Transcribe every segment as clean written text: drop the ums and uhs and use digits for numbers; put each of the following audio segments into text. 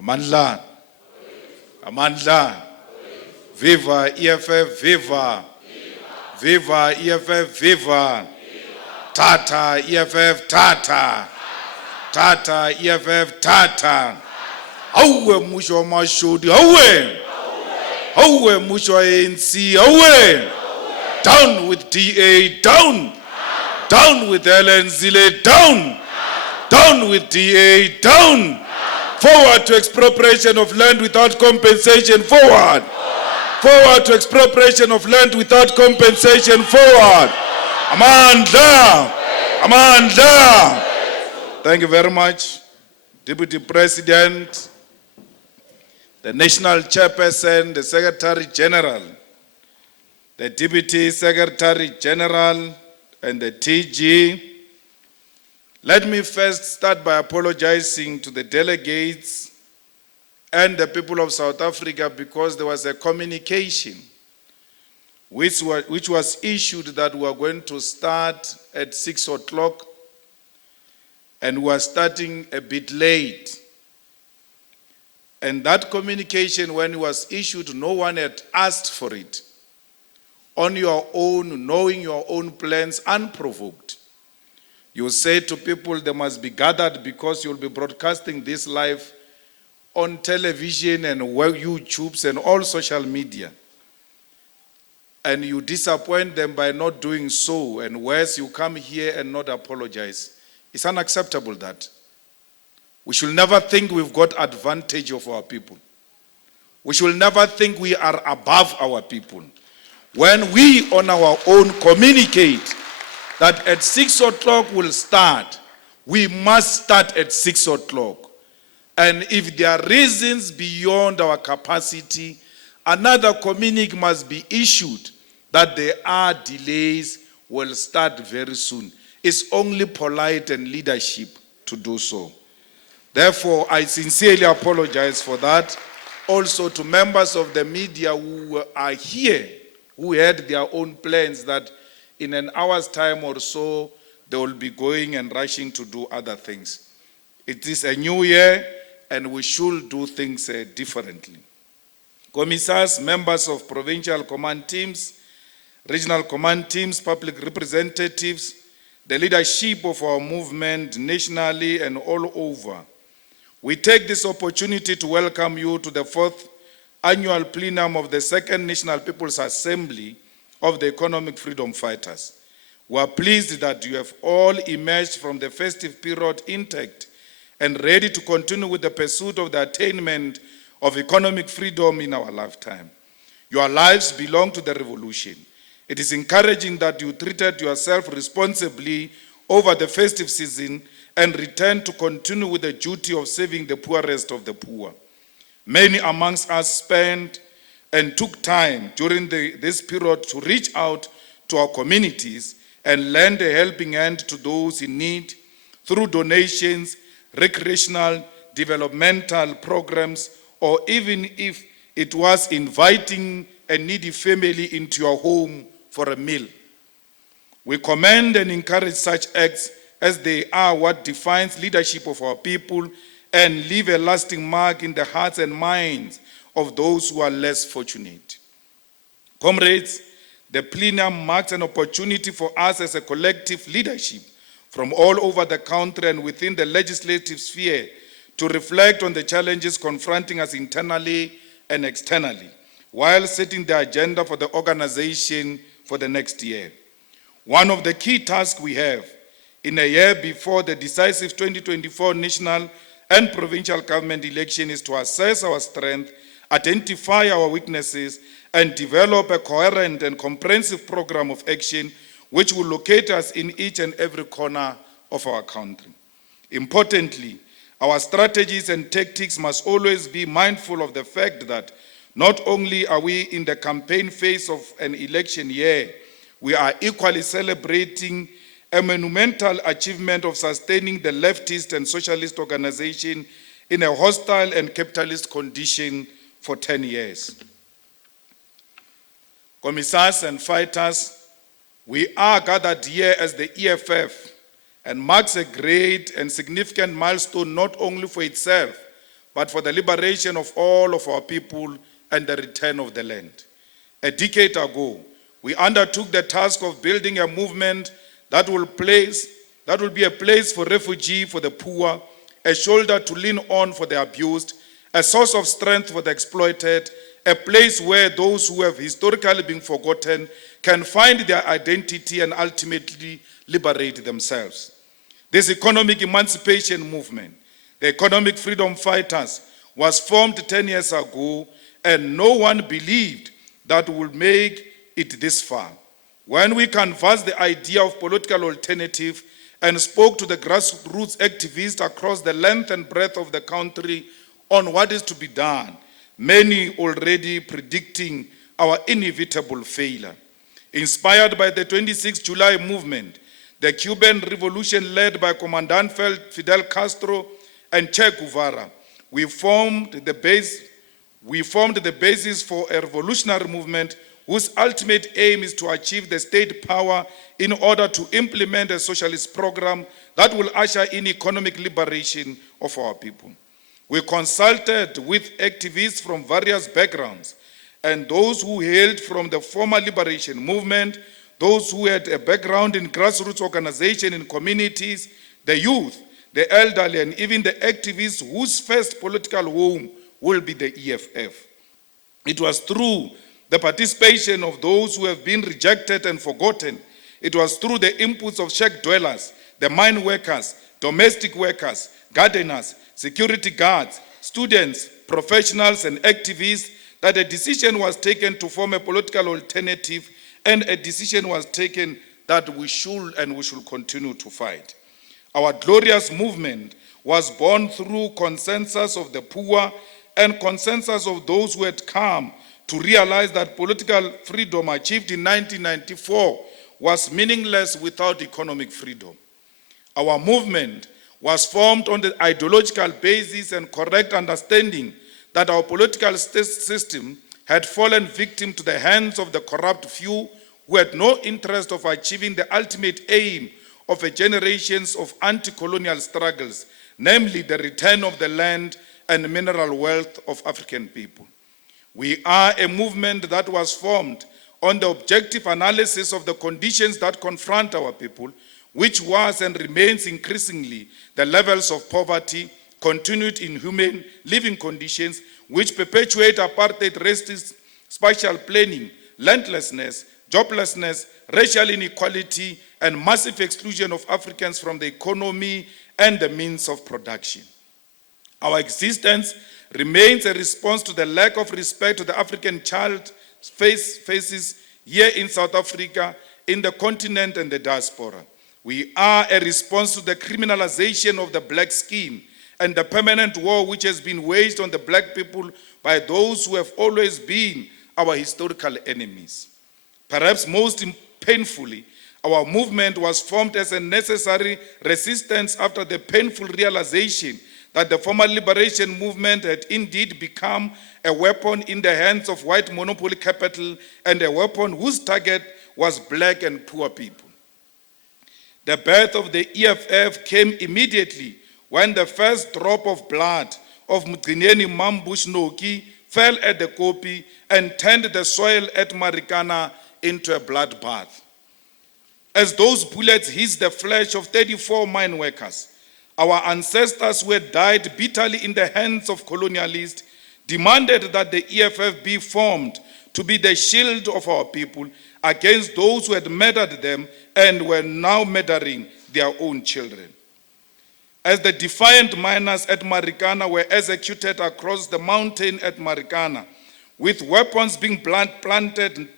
Amandla. Amandla. Viva EFF, viva. Viva EFF, viva. Tata EFF, tata. Tata EFF, tata. Auwe musho mashudi, auwe. Auwe musho ANC, auwe. Down with DA, down. Down with Helen Zille, down. Down with DA, down. Forward to expropriation of land without compensation, forward. Forward to expropriation of land without compensation, forward. Amandla. Amandla. Thank you very much, Deputy President, the National Chairperson, the Secretary General, the Deputy Secretary General, and the TG. Let me first start by apologizing to the delegates and the people of South Africa because there was a communication which was issued that we are going to start at 6 o'clock and we are starting a bit late. And that communication, when it was issued, no one had asked for it. On your own, knowing your own plans, unprovoked. You say to people they must be gathered because you'll be broadcasting this live on television and YouTubes and all social media. And you disappoint them by not doing so, and worse, you come here and not apologize. It's unacceptable that. We should never think we've got advantage of our people. We should never think we are above our people. When we on our own communicate that at 6 o'clock we'll start, we must start at 6 o'clock. And if there are reasons beyond our capacity, another communique must be issued that there are delays, will start very soon. It's only polite and leadership to do so. Therefore, I sincerely apologize for that. Also to members of the media who are here, who had their own plans that in an hour's time or so, they will be going and rushing to do other things. It is a new year, and we should do things differently. Commissars, members of provincial command teams, regional command teams, public representatives, the leadership of our movement nationally and all over, we take this opportunity to welcome you to the 4th annual plenum of the 2nd National People's Assembly of the Economic Freedom Fighters. We are pleased that you have all emerged from the festive period intact and ready to continue with the pursuit of the attainment of economic freedom in our lifetime. Your lives belong to the revolution. It is encouraging that you treated yourself responsibly over the festive season and returned to continue with the duty of serving the poorest of the poor. Many amongst us spent and took time during this period to reach out to our communities and lend a helping hand to those in need through donations, recreational, developmental programs, or even if it was inviting a needy family into your home for a meal. We commend and encourage such acts as they are what defines leadership of our people and leave a lasting mark in the hearts and minds of those who are less fortunate. Comrades, the plenum marks an opportunity for us as a collective leadership from all over the country and within the legislative sphere to reflect on the challenges confronting us internally and externally, while setting the agenda for the organization for the next year. One of the key tasks we have in a year before the decisive 2024 national and provincial government election is to assess our strength, identify our weaknesses, and develop a coherent and comprehensive program of action which will locate us in each and every corner of our country. Importantly, our strategies and tactics must always be mindful of the fact that not only are we in the campaign phase of an election year, we are equally celebrating a monumental achievement of sustaining the leftist and socialist organization in a hostile and capitalist condition for 10 years. Commissars and fighters, we are gathered here as the EFF and marks a great and significant milestone not only for itself, but for the liberation of all of our people and the return of the land. A decade ago, we undertook the task of building a movement that will be a place for refugee, for the poor, a shoulder to lean on for the abused, a source of strength for the exploited, a place where those who have historically been forgotten can find their identity and ultimately liberate themselves. This economic emancipation movement, the economic freedom fighters, was formed 10 years ago, and no one believed that would make it this far. When we canvassed the idea of political alternative and spoke to the grassroots activists across the length and breadth of the country on what is to be done, many already predicting our inevitable failure. Inspired by the 26 July movement, the Cuban Revolution led by Commandant Fidel Castro and Che Guevara, we formed the basis for a revolutionary movement whose ultimate aim is to achieve the state power in order to implement a socialist program that will usher in economic liberation of our people. We consulted with activists from various backgrounds and those who hailed from the former liberation movement, those who had a background in grassroots organization in communities, the youth, the elderly, and even the activists whose first political home will be the EFF. It was through the participation of those who have been rejected and forgotten. It was through the inputs of shack dwellers, the mine workers, domestic workers, gardeners, security guards, students, professionals, and activists that a decision was taken to form a political alternative, and a decision was taken that we should continue to fight. Our glorious movement was born through consensus of the poor and consensus of those who had come to realize that political freedom achieved in 1994 was meaningless without economic freedom. Our movement was formed on the ideological basis and correct understanding that our political system had fallen victim to the hands of the corrupt few who had no interest of achieving the ultimate aim of a generations of anti-colonial struggles, namely the return of the land and mineral wealth of African people. We are a movement that was formed on the objective analysis of the conditions that confront our people, which was and remains increasingly the levels of poverty, continued inhuman living conditions, which perpetuate apartheid, racist spatial planning, landlessness, joblessness, racial inequality, and massive exclusion of Africans from the economy and the means of production. Our existence remains a response to the lack of respect to the African child faces here in South Africa, in the continent and the diaspora. We are a response to the criminalization of the black skin and the permanent war which has been waged on the black people by those who have always been our historical enemies. Perhaps most painfully, our movement was formed as a necessary resistance after the painful realization that the former liberation movement had indeed become a weapon in the hands of white monopoly capital and a weapon whose target was black and poor people. The birth of the EFF came immediately when the first drop of blood of Mgcineni Mambu Shinoki fell at the Kopi and turned the soil at Marikana into a bloodbath. As those bullets hit the flesh of 34 mine workers, our ancestors who had died bitterly in the hands of colonialists demanded that the EFF be formed to be the shield of our people against those who had murdered them and were now murdering their own children. As the defiant miners at Marikana were executed across the mountain at Marikana, with weapons being planted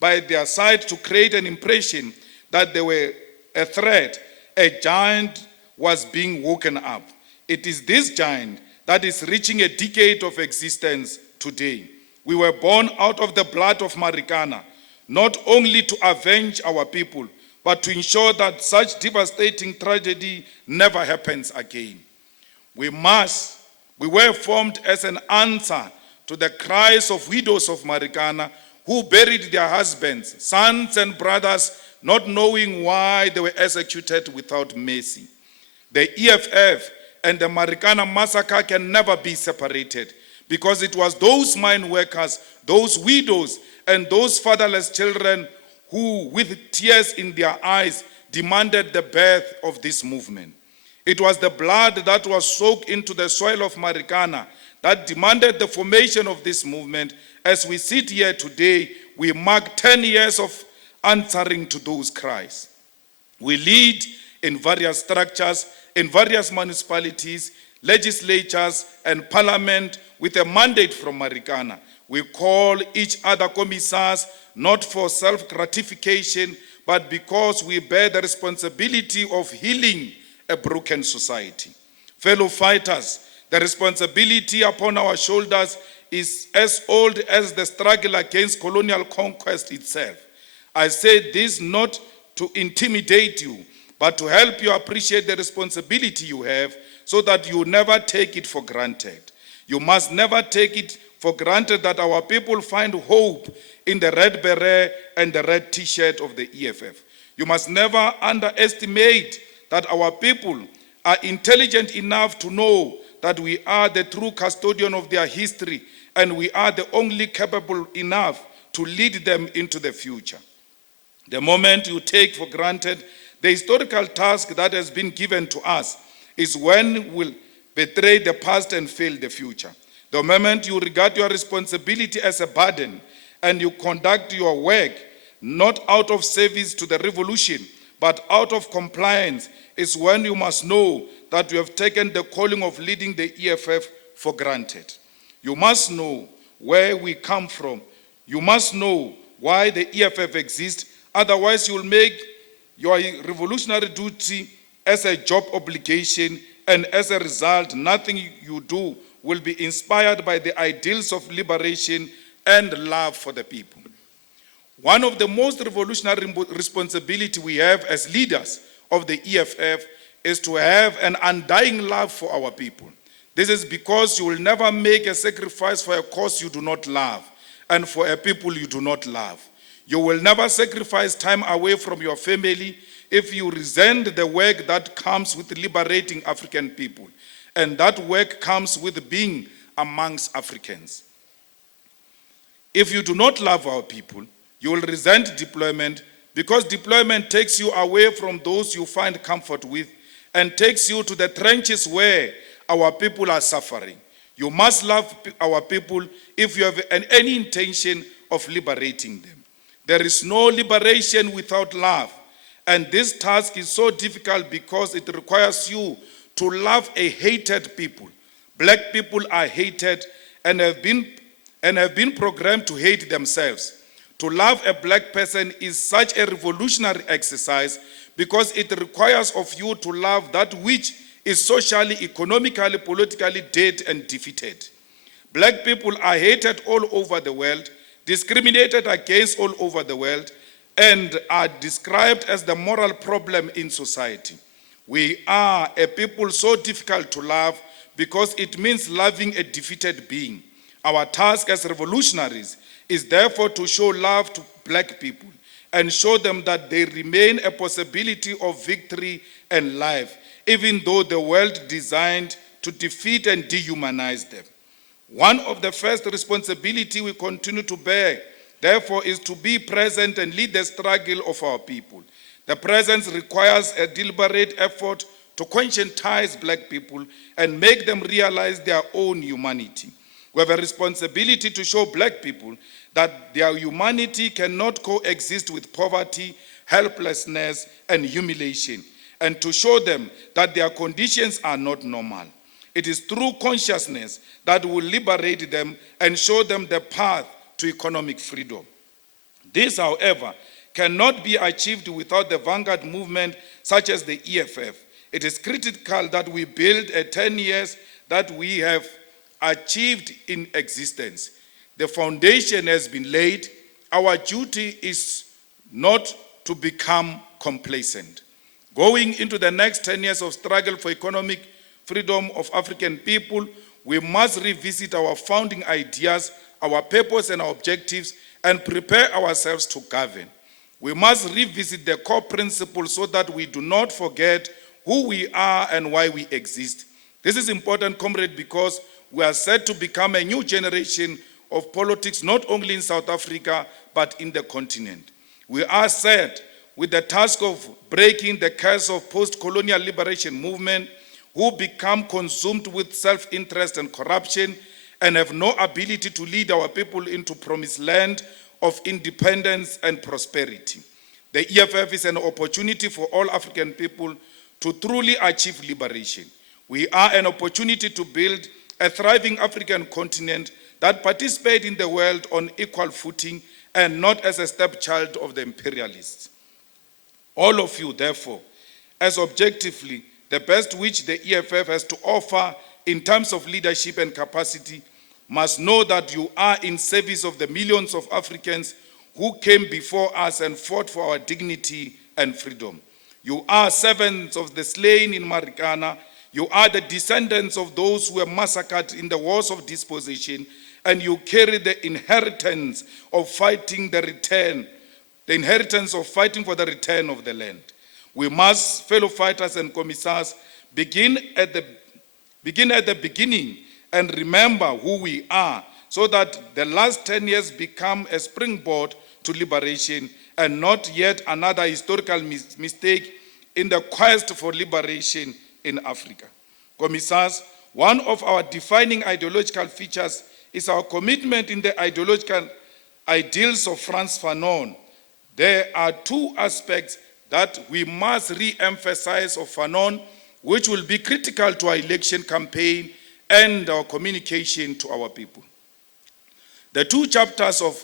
by their side to create an impression that they were a threat, a giant was being woken up. It is this giant that is reaching a decade of existence today. We were born out of the blood of Marikana, not only to avenge our people, but to ensure that such devastating tragedy never happens again. We were formed as an answer to the cries of widows of Marikana who buried their husbands, sons, and brothers, not knowing why they were executed without mercy. The EFF and the Marikana massacre can never be separated, because it was those mine workers, those widows, and those fatherless children who, with tears in their eyes, demanded the birth of this movement. It was the blood that was soaked into the soil of Marikana that demanded the formation of this movement. As we sit here today, we mark 10 years of answering to those cries. We lead in various structures, in various municipalities, legislatures, and parliament with a mandate from Marikana. We call each other commissars not for self-gratification, but because we bear the responsibility of healing a broken society. Fellow fighters, the responsibility upon our shoulders is as old as the struggle against colonial conquest itself. I say this not to intimidate you, but to help you appreciate the responsibility you have, so that you never take it for granted. You must never take it for granted that our people find hope in the red beret and the red t-shirt of the EFF. You must never underestimate that our people are intelligent enough to know that we are the true custodian of their history, and we are the only capable enough to lead them into the future. The moment you take for granted the historical task that has been given to us is when we'll betray the past and fail the future. The moment you regard your responsibility as a burden and you conduct your work not out of service to the revolution, but out of compliance, is when you must know that you have taken the calling of leading the EFF for granted. You must know where we come from. You must know why the EFF exists. Otherwise, you will make your revolutionary duty as a job obligation, and as a result, nothing you do will be inspired by the ideals of liberation and love for the people. One of the most revolutionary responsibilities we have as leaders of the EFF is to have an undying love for our people. This is because you will never make a sacrifice for a cause you do not love and for a people you do not love. You will never sacrifice time away from your family if you resent the work that comes with liberating African people, and that work comes with being amongst Africans. If you do not love our people, you will resent deployment, because deployment takes you away from those you find comfort with and takes you to the trenches where our people are suffering. You must love our people if you have any intention of liberating them. There is no liberation without love, and this task is so difficult because it requires you to love a hated people. Black people are hated and have been programmed to hate themselves. To love a black person is such a revolutionary exercise because it requires of you to love that which is socially, economically, politically dead and defeated. Black people are hated all over the world, discriminated against all over the world, and are described as the moral problem in society. We are a people so difficult to love because it means loving a defeated being. Our task as revolutionaries is therefore to show love to black people and show them that they remain a possibility of victory and life, even though the world designed to defeat and dehumanize them. One of the first responsibilities we continue to bear, therefore, is to be present and lead the struggle of our people. The presence requires a deliberate effort to conscientize black people and make them realize their own humanity. We have a responsibility to show black people that their humanity cannot coexist with poverty, helplessness, and humiliation, and to show them that their conditions are not normal. It is through consciousness that will liberate them and show them the path to economic freedom. This, however, cannot be achieved without the vanguard movement such as the EFF. It is critical that we build a 10 years that we have achieved in existence. The foundation has been laid. Our duty is not to become complacent. Going into the next 10 years of struggle for economic freedom of African people, we must revisit our founding ideas, our purpose and our objectives, and prepare ourselves to govern. We must revisit the core principles so that we do not forget who we are and why we exist. This is important, comrade, because we are set to become a new generation of politics, not only in South Africa, but in the continent. We are set with the task of breaking the curse of post-colonial liberation movement, who become consumed with self-interest and corruption and have no ability to lead our people into promised land of independence and prosperity. The EFF is an opportunity for all African people to truly achieve liberation. We are an opportunity to build a thriving African continent that participates in the world on equal footing and not as a stepchild of the imperialists. All of you, therefore, as objectively the best which the EFF has to offer in terms of leadership and capacity, must know that you are in service of the millions of Africans who came before us and fought for our dignity and freedom. You are servants of the slain in Marikana. You are the descendants of those who were massacred in the wars of dispossession, and you carry the inheritance of fighting for the return of the land. We must, fellow fighters and commissars, begin at the beginning and remember who we are, so that the last 10 years become a springboard to liberation and not yet another historical mistake in the quest for liberation in Africa. Commissars, one of our defining ideological features is our commitment in the ideological ideals of Frantz Fanon. There are two aspects that we must re-emphasize of Fanon, which will be critical to our election campaign and our communication to our people. The two chapters of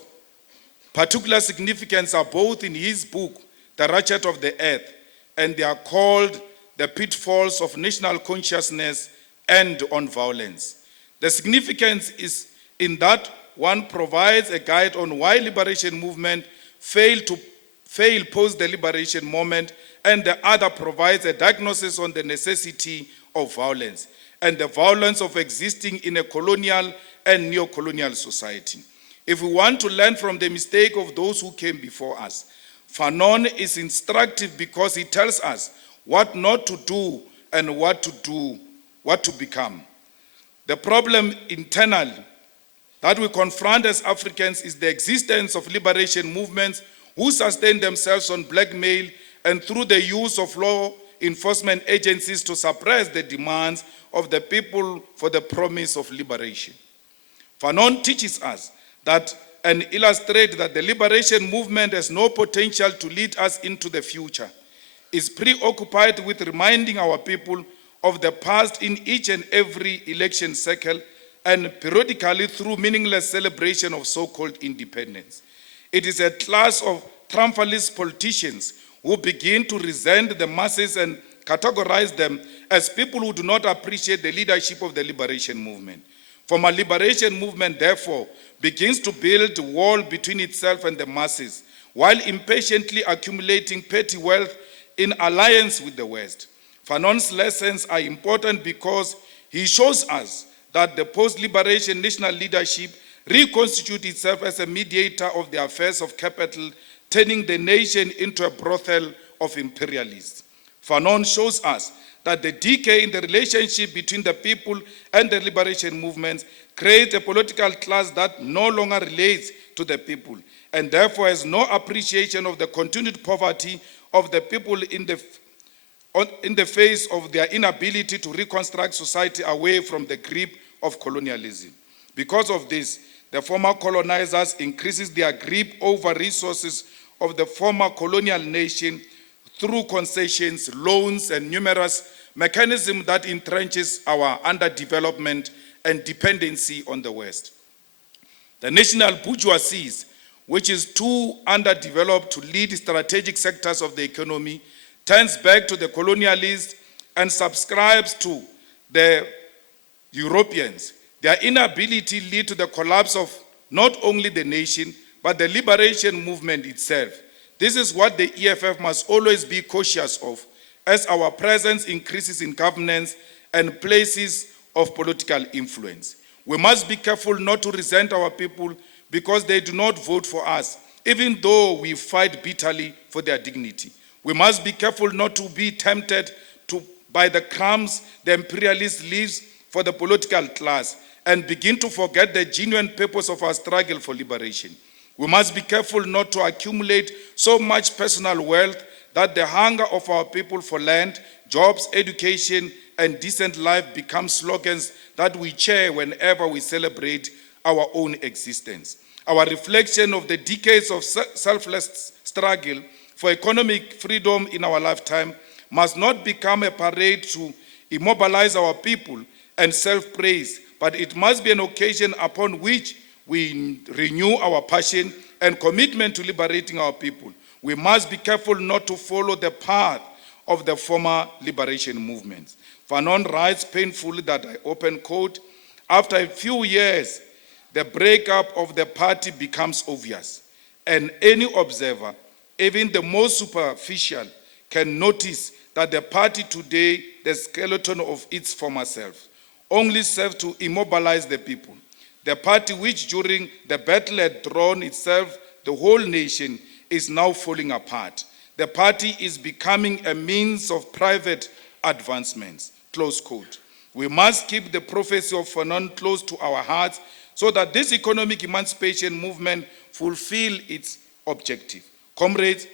particular significance are both in his book, The Ratchet of the Earth, and they are called The Pitfalls of National Consciousness and On Violence. The significance is in that one provides a guide on why liberation movement fail post the liberation moment, and the other provides a diagnosis on the necessity of violence and the violence of existing in a colonial and neo-colonial society. If we want to learn from the mistake of those who came before us, Fanon is instructive because he tells us what not to do and what to become. The problem internally that we confront as Africans is the existence of liberation movements who sustain themselves on blackmail and through the use of law enforcement agencies to suppress the demands of the people for the promise of liberation. Fanon teaches us that and illustrates that the liberation movement has no potential to lead us into the future, is preoccupied with reminding our people of the past in each and every election cycle and periodically through meaningless celebration of so-called independence. It is a class of triumphalist politicians who begin to resent the masses and categorize them as people who do not appreciate the leadership of the liberation movement. Former liberation movement, therefore, begins to build a wall between itself and the masses, while impatiently accumulating petty wealth in alliance with the West. Fanon's lessons are important because he shows us that the post-liberation national leadership reconstitutes itself as a mediator of the affairs of capital, turning the nation into a brothel of imperialists. Fanon shows us that the decay in the relationship between the people and the liberation movements creates a political class that no longer relates to the people and therefore has no appreciation of the continued poverty of the people in the face of their inability to reconstruct society away from the grip of colonialism. Because of this, the former colonizers increases their grip over resources of the former colonial nation through concessions, loans, and numerous mechanisms that entrenches our underdevelopment and dependency on the West. The national bourgeoisie, which is too underdeveloped to lead strategic sectors of the economy, turns back to the colonialists and subscribes to the Europeans. Their inability leads to the collapse of not only the nation, but the liberation movement itself. This is what the EFF must always be cautious of, as our presence increases in governance and places of political influence. We must be careful not to resent our people because they do not vote for us, even though we fight bitterly for their dignity. We must be careful not to be tempted by the crumbs the imperialist leaves for the political class and begin to forget the genuine purpose of our struggle for liberation. We must be careful not to accumulate so much personal wealth that the hunger of our people for land, jobs, education, and decent life become slogans that we cheer whenever we celebrate our own existence. Our reflection of the decades of selfless struggle for economic freedom in our lifetime must not become a parade to immobilize our people and self-praise, but it must be an occasion upon which we renew our passion and commitment to liberating our people. We must be careful not to follow the path of the former liberation movements. Fanon writes painfully that, I open quote, after a few years, the breakup of the party becomes obvious, and any observer, even the most superficial, can notice that the party today, the skeleton of its former self, only serves to immobilize the people. The party which during the battle had drawn itself, the whole nation, is now falling apart. The party is becoming a means of private advancements, close quote. We must keep the prophecy of Fanon close to our hearts so that this economic emancipation movement fulfill its objective. Comrades,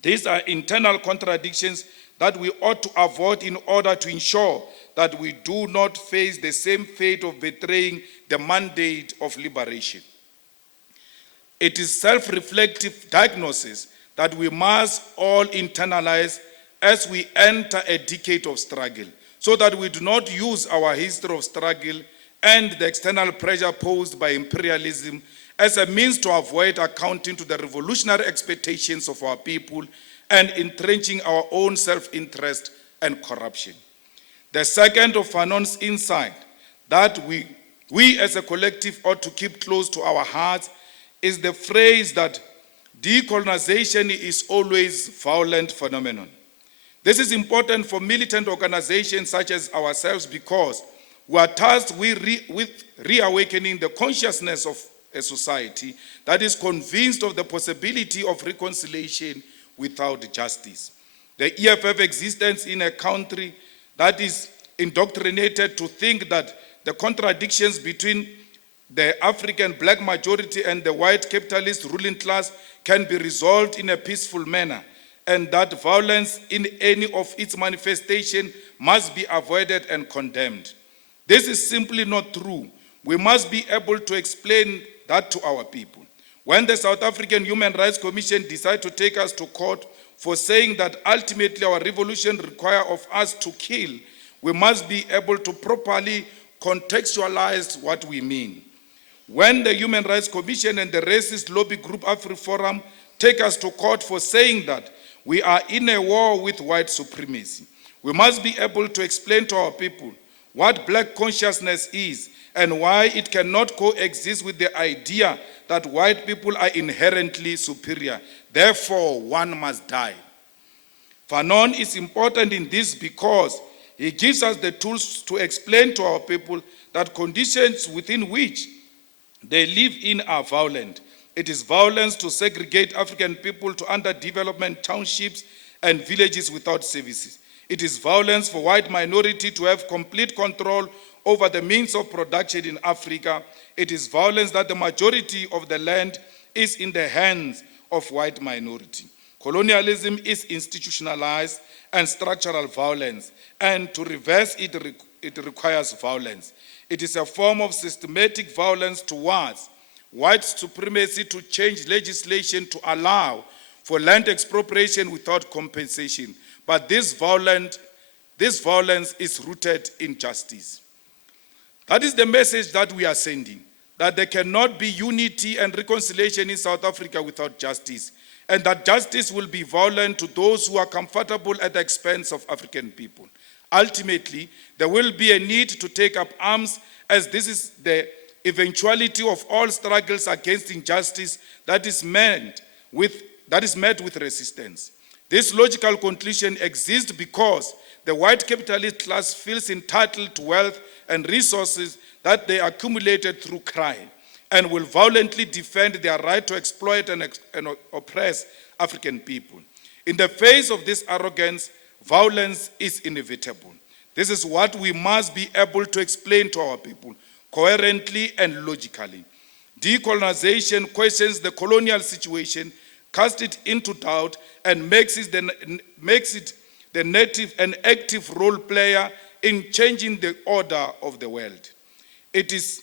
these are internal contradictions that we ought to avoid in order to ensure that we do not face the same fate of betraying the mandate of liberation. It is self-reflective diagnosis that we must all internalize as we enter a decade of struggle, so that we do not use our history of struggle and the external pressure posed by imperialism as a means to avoid accounting to the revolutionary expectations of our people and entrenching our own self-interest and corruption. The second of Fanon's insight that we as a collective ought to keep close to our hearts is the phrase that decolonization is always a violent phenomenon. This is important for militant organizations such as ourselves because we are tasked with reawakening the consciousness of a society that is convinced of the possibility of reconciliation without justice. The EFF existence in a country that is indoctrinated to think that the contradictions between the African black majority and the white capitalist ruling class can be resolved in a peaceful manner, and that violence in any of its manifestation must be avoided and condemned. This is simply not true. We must be able to explain that to our people. When the South African Human Rights Commission decided to take us to court for saying that ultimately our revolution requires of us to kill, we must be able to properly contextualize what we mean. When the Human Rights Commission and the racist lobby group AfriForum take us to court for saying that we are in a war with white supremacy, we must be able to explain to our people what black consciousness is and why it cannot coexist with the idea that white people are inherently superior. Therefore, one must die. Fanon is important in this because he gives us the tools to explain to our people that conditions within which they live in are violent. It is violence to segregate African people to underdevelopment townships and villages without services. It is violence for white minority to have complete control over the means of production in Africa. It is violence that the majority of the land is in the hands of white minority. Colonialism is institutionalized and structural violence, and to reverse it, it requires violence. It is a form of systematic violence towards white supremacy to change legislation to allow for land expropriation without compensation. But this violence is rooted in justice. That is the message that we are sending, that there cannot be unity and reconciliation in South Africa without justice, and that justice will be violent to those who are comfortable at the expense of African people. Ultimately, there will be a need to take up arms, as this is the eventuality of all struggles against injustice that is met with resistance. This logical conclusion exists because the white capitalist class feels entitled to wealth and resources that they accumulated through crime and will violently defend their right to exploit and oppress African people. In the face of this arrogance, violence is inevitable. This is what we must be able to explain to our people coherently and logically. Decolonization questions the colonial situation, casts it into doubt, and makes it the native and active role player in changing the order of the world. It is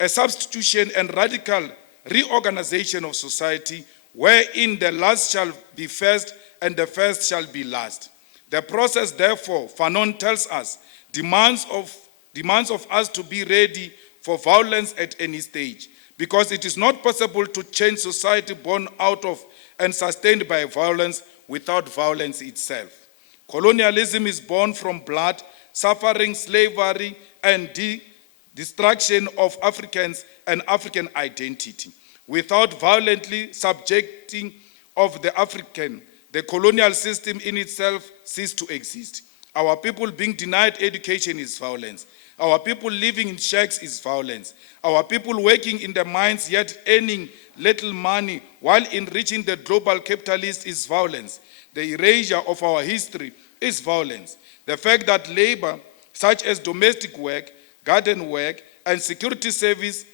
a substitution and radical reorganization of society wherein the last shall be first and the first shall be last. The process, therefore, Fanon tells us, demands of us to be ready for violence at any stage, because it is not possible to change society born out of and sustained by violence without violence itself. Colonialism is born from blood, suffering, slavery, and destruction of Africans and African identity. Without violently subjecting of the African, the colonial system in itself ceased to exist. Our people being denied education is violence. Our people living in shacks is violence. Our people working in the mines yet earning little money while enriching the global capitalist is violence. The erasure of our history is violence. The fact that labor, such as domestic work, garden work, and security service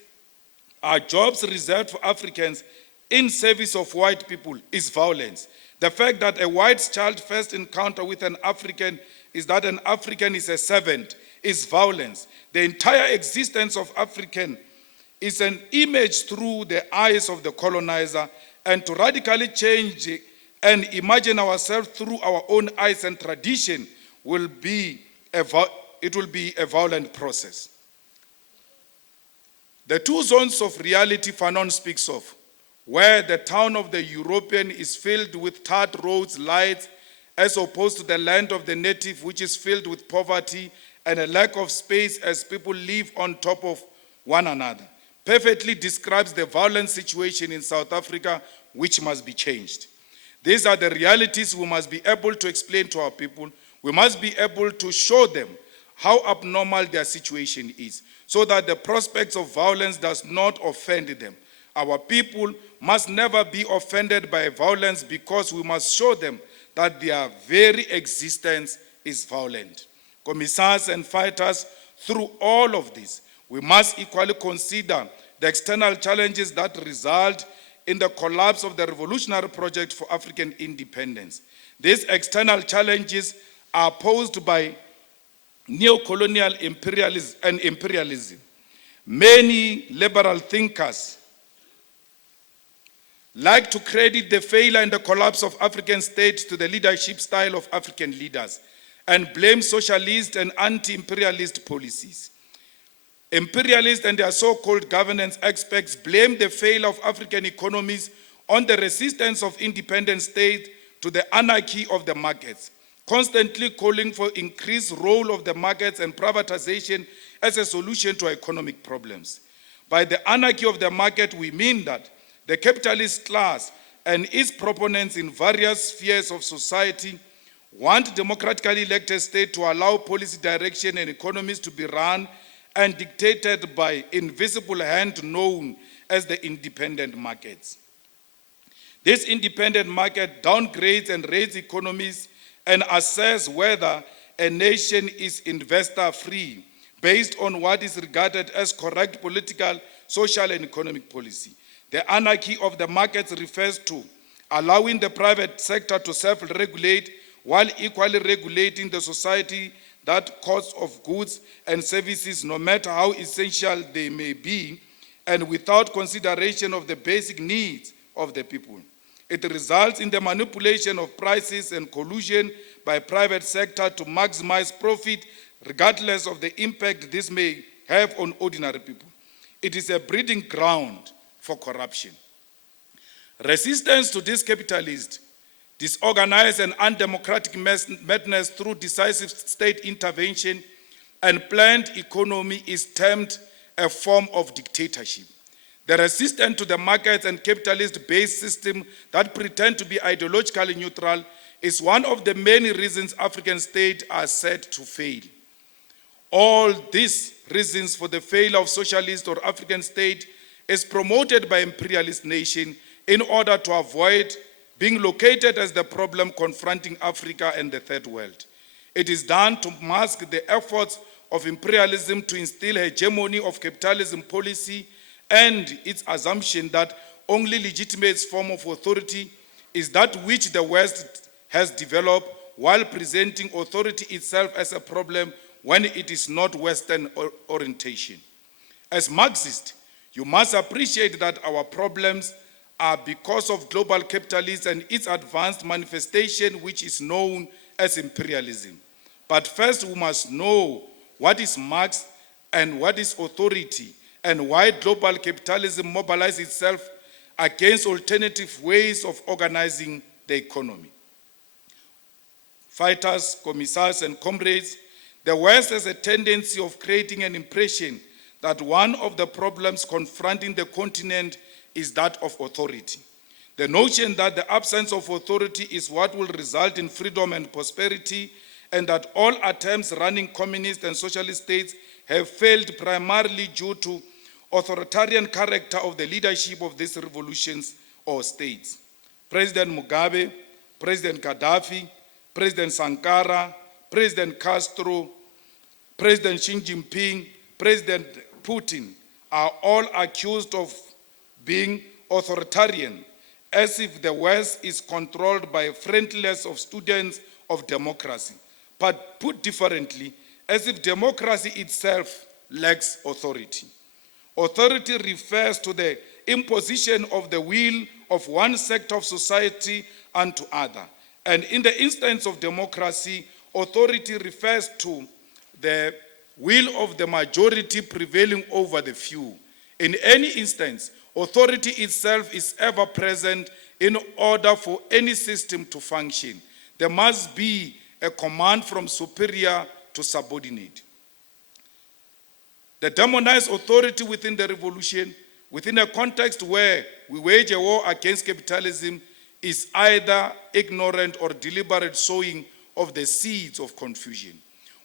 are jobs reserved for Africans in service of white people is violence. The fact that a white child's first encounter with an African is that an African is a servant is violence. The entire existence of African is an image through the eyes of the colonizer, and to radically change and imagine ourselves through our own eyes and tradition will be a violent process. The two zones of reality Fanon speaks of, where the town of the European is filled with tarred roads, lights, as opposed to the land of the native, which is filled with poverty and a lack of space as people live on top of one another, perfectly describes the violent situation in South Africa, which must be changed. These are the realities we must be able to explain to our people. We must be able to show them how abnormal their situation is, so that the prospects of violence does not offend them. Our people must never be offended by violence, because we must show them that their very existence is violent. Commissars and fighters, through all of this, we must equally consider the external challenges that result in the collapse of the revolutionary project for African independence. These external challenges are posed by neo-colonial imperialism. Many liberal thinkers like to credit the failure and the collapse of African states to the leadership style of African leaders and blame socialist and anti-imperialist policies. Imperialists and their so-called governance experts blame the failure of African economies on the resistance of independent states to the anarchy of the markets, constantly calling for increased role of the markets and privatization as a solution to economic problems. By the anarchy of the market, we mean that the capitalist class and its proponents in various spheres of society want democratically elected states to allow policy direction and economies to be run and dictated by invisible hand known as the independent markets. This independent market downgrades and rates economies and assess whether a nation is investor-free based on what is regarded as correct political, social, and economic policy. The anarchy of the markets refers to allowing the private sector to self-regulate while equally regulating the society that cost of goods and services, no matter how essential they may be, and without consideration of the basic needs of the people. It results in the manipulation of prices and collusion by private sector to maximize profit, regardless of the impact this may have on ordinary people. It is a breeding ground for corruption. Resistance to this capitalist, disorganized and undemocratic madness through decisive state intervention and planned economy is termed a form of dictatorship. The resistance to the markets and capitalist-based system that pretend to be ideologically neutral is one of the many reasons African states are said to fail. All these reasons for the failure of socialist or African state is promoted by imperialist nation in order to avoid being located as the problem confronting Africa and the third world. It is done to mask the efforts of imperialism to instill hegemony of capitalism policy and its assumption that only legitimate form of authority is that which the West has developed, while presenting authority itself as a problem when it is not Western orientation. As Marxists, you must appreciate that our problems are because of global capitalism and its advanced manifestation, which is known as imperialism. But first, we must know what is Marx and what is authority, and why global capitalism mobilizes itself against alternative ways of organizing the economy. Fighters, commissars, and comrades, the West has a tendency of creating an impression that one of the problems confronting the continent is that of authority. The notion that the absence of authority is what will result in freedom and prosperity, and that all attempts running communist and socialist states have failed primarily due to authoritarian character of the leadership of these revolutions or states. President Mugabe, President Gaddafi, President Sankara, President Castro, President Xi Jinping, President Putin are all accused of being authoritarian, as if the West is controlled by a friendliness of students of democracy. But put differently, as if democracy itself lacks authority. Authority refers to the imposition of the will of one sector of society unto other. And in the instance of democracy, authority refers to the will of the majority prevailing over the few. In any instance, authority itself is ever present in order for any system to function. There must be a command from superior to subordinate. The demonized authority within the revolution, within a context where we wage a war against capitalism, is either ignorant or deliberate sowing of the seeds of confusion.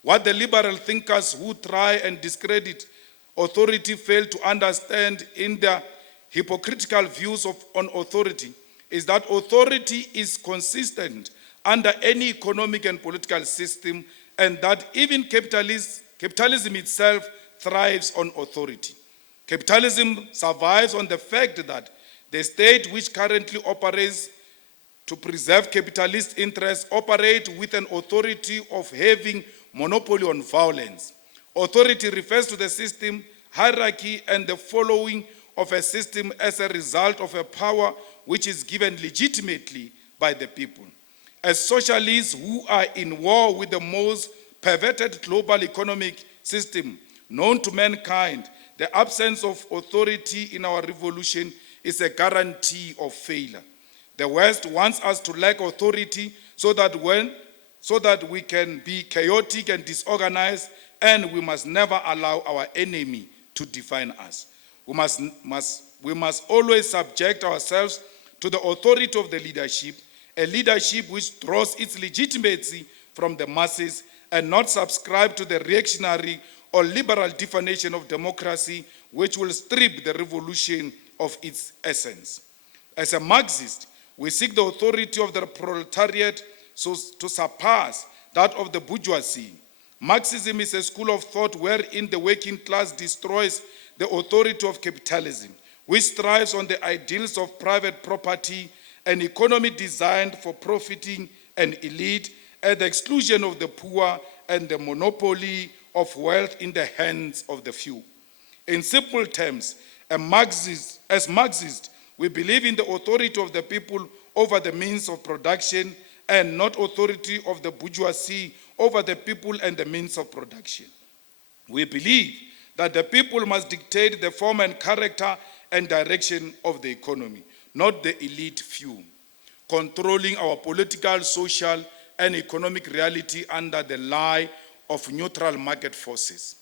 What the liberal thinkers who try and discredit authority fail to understand in their hypocritical views on authority is that authority is consistent under any economic and political system, and that even capitalism itself thrives on authority. Capitalism survives on the fact that the state which currently operates to preserve capitalist interests operates with an authority of having monopoly on violence. Authority refers to the system, hierarchy, and the following of a system as a result of a power which is given legitimately by the people. As socialists who are in war with the most perverted global economic system known to mankind, the absence of authority in our revolution is a guarantee of failure. The West wants us to lack authority so that we can be chaotic and disorganized, and we must never allow our enemy to define us. We must always subject ourselves to the authority of the leadership, a leadership which draws its legitimacy from the masses and not subscribe to the reactionary or liberal definition of democracy, which will strip the revolution of its essence. As a Marxist, we seek the authority of the proletariat to surpass that of the bourgeoisie. Marxism is a school of thought wherein the working class destroys the authority of capitalism, which thrives on the ideals of private property, an economy designed for profiting an elite at the exclusion of the poor, and the monopoly of wealth in the hands of the few. In simple terms, as Marxists, we believe in the authority of the people over the means of production, and not authority of the bourgeoisie over the people and the means of production. We believe that the people must dictate the form and character and direction of the economy, not the elite few, controlling our political, social, and economic reality under the lie of neutral market forces.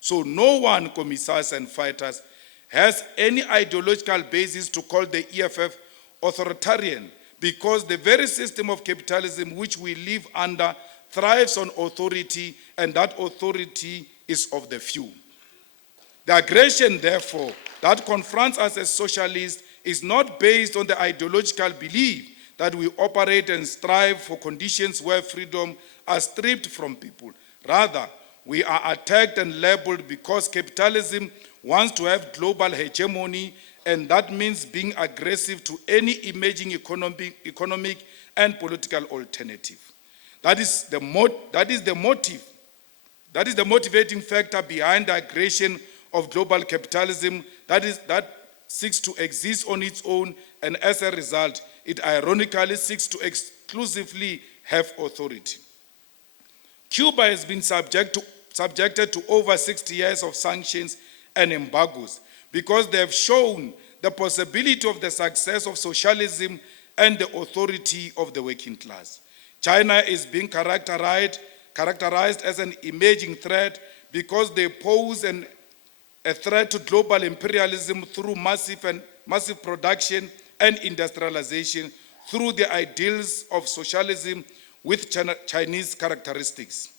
So no one, commissars and fighters, has any ideological basis to call the EFF authoritarian, because the very system of capitalism which we live under thrives on authority, and that authority is of the few. The aggression, therefore, that confronts us as socialists is not based on the ideological belief that we operate and strive for conditions where freedom are stripped from people. Rather, we are attacked and labeled because capitalism wants to have global hegemony, and that means being aggressive to any emerging economic and political alternative. That is the motivating factor behind the aggression of global capitalism that seeks to exist on its own, and as a result, it ironically seeks to exclusively have authority. Cuba has been subjected to over 60 years of sanctions and embargoes because they have shown the possibility of the success of socialism and the authority of the working class. China is being characterized as an emerging threat because they pose a threat to global imperialism through massive production and industrialization through the ideals of socialism with Chinese characteristics.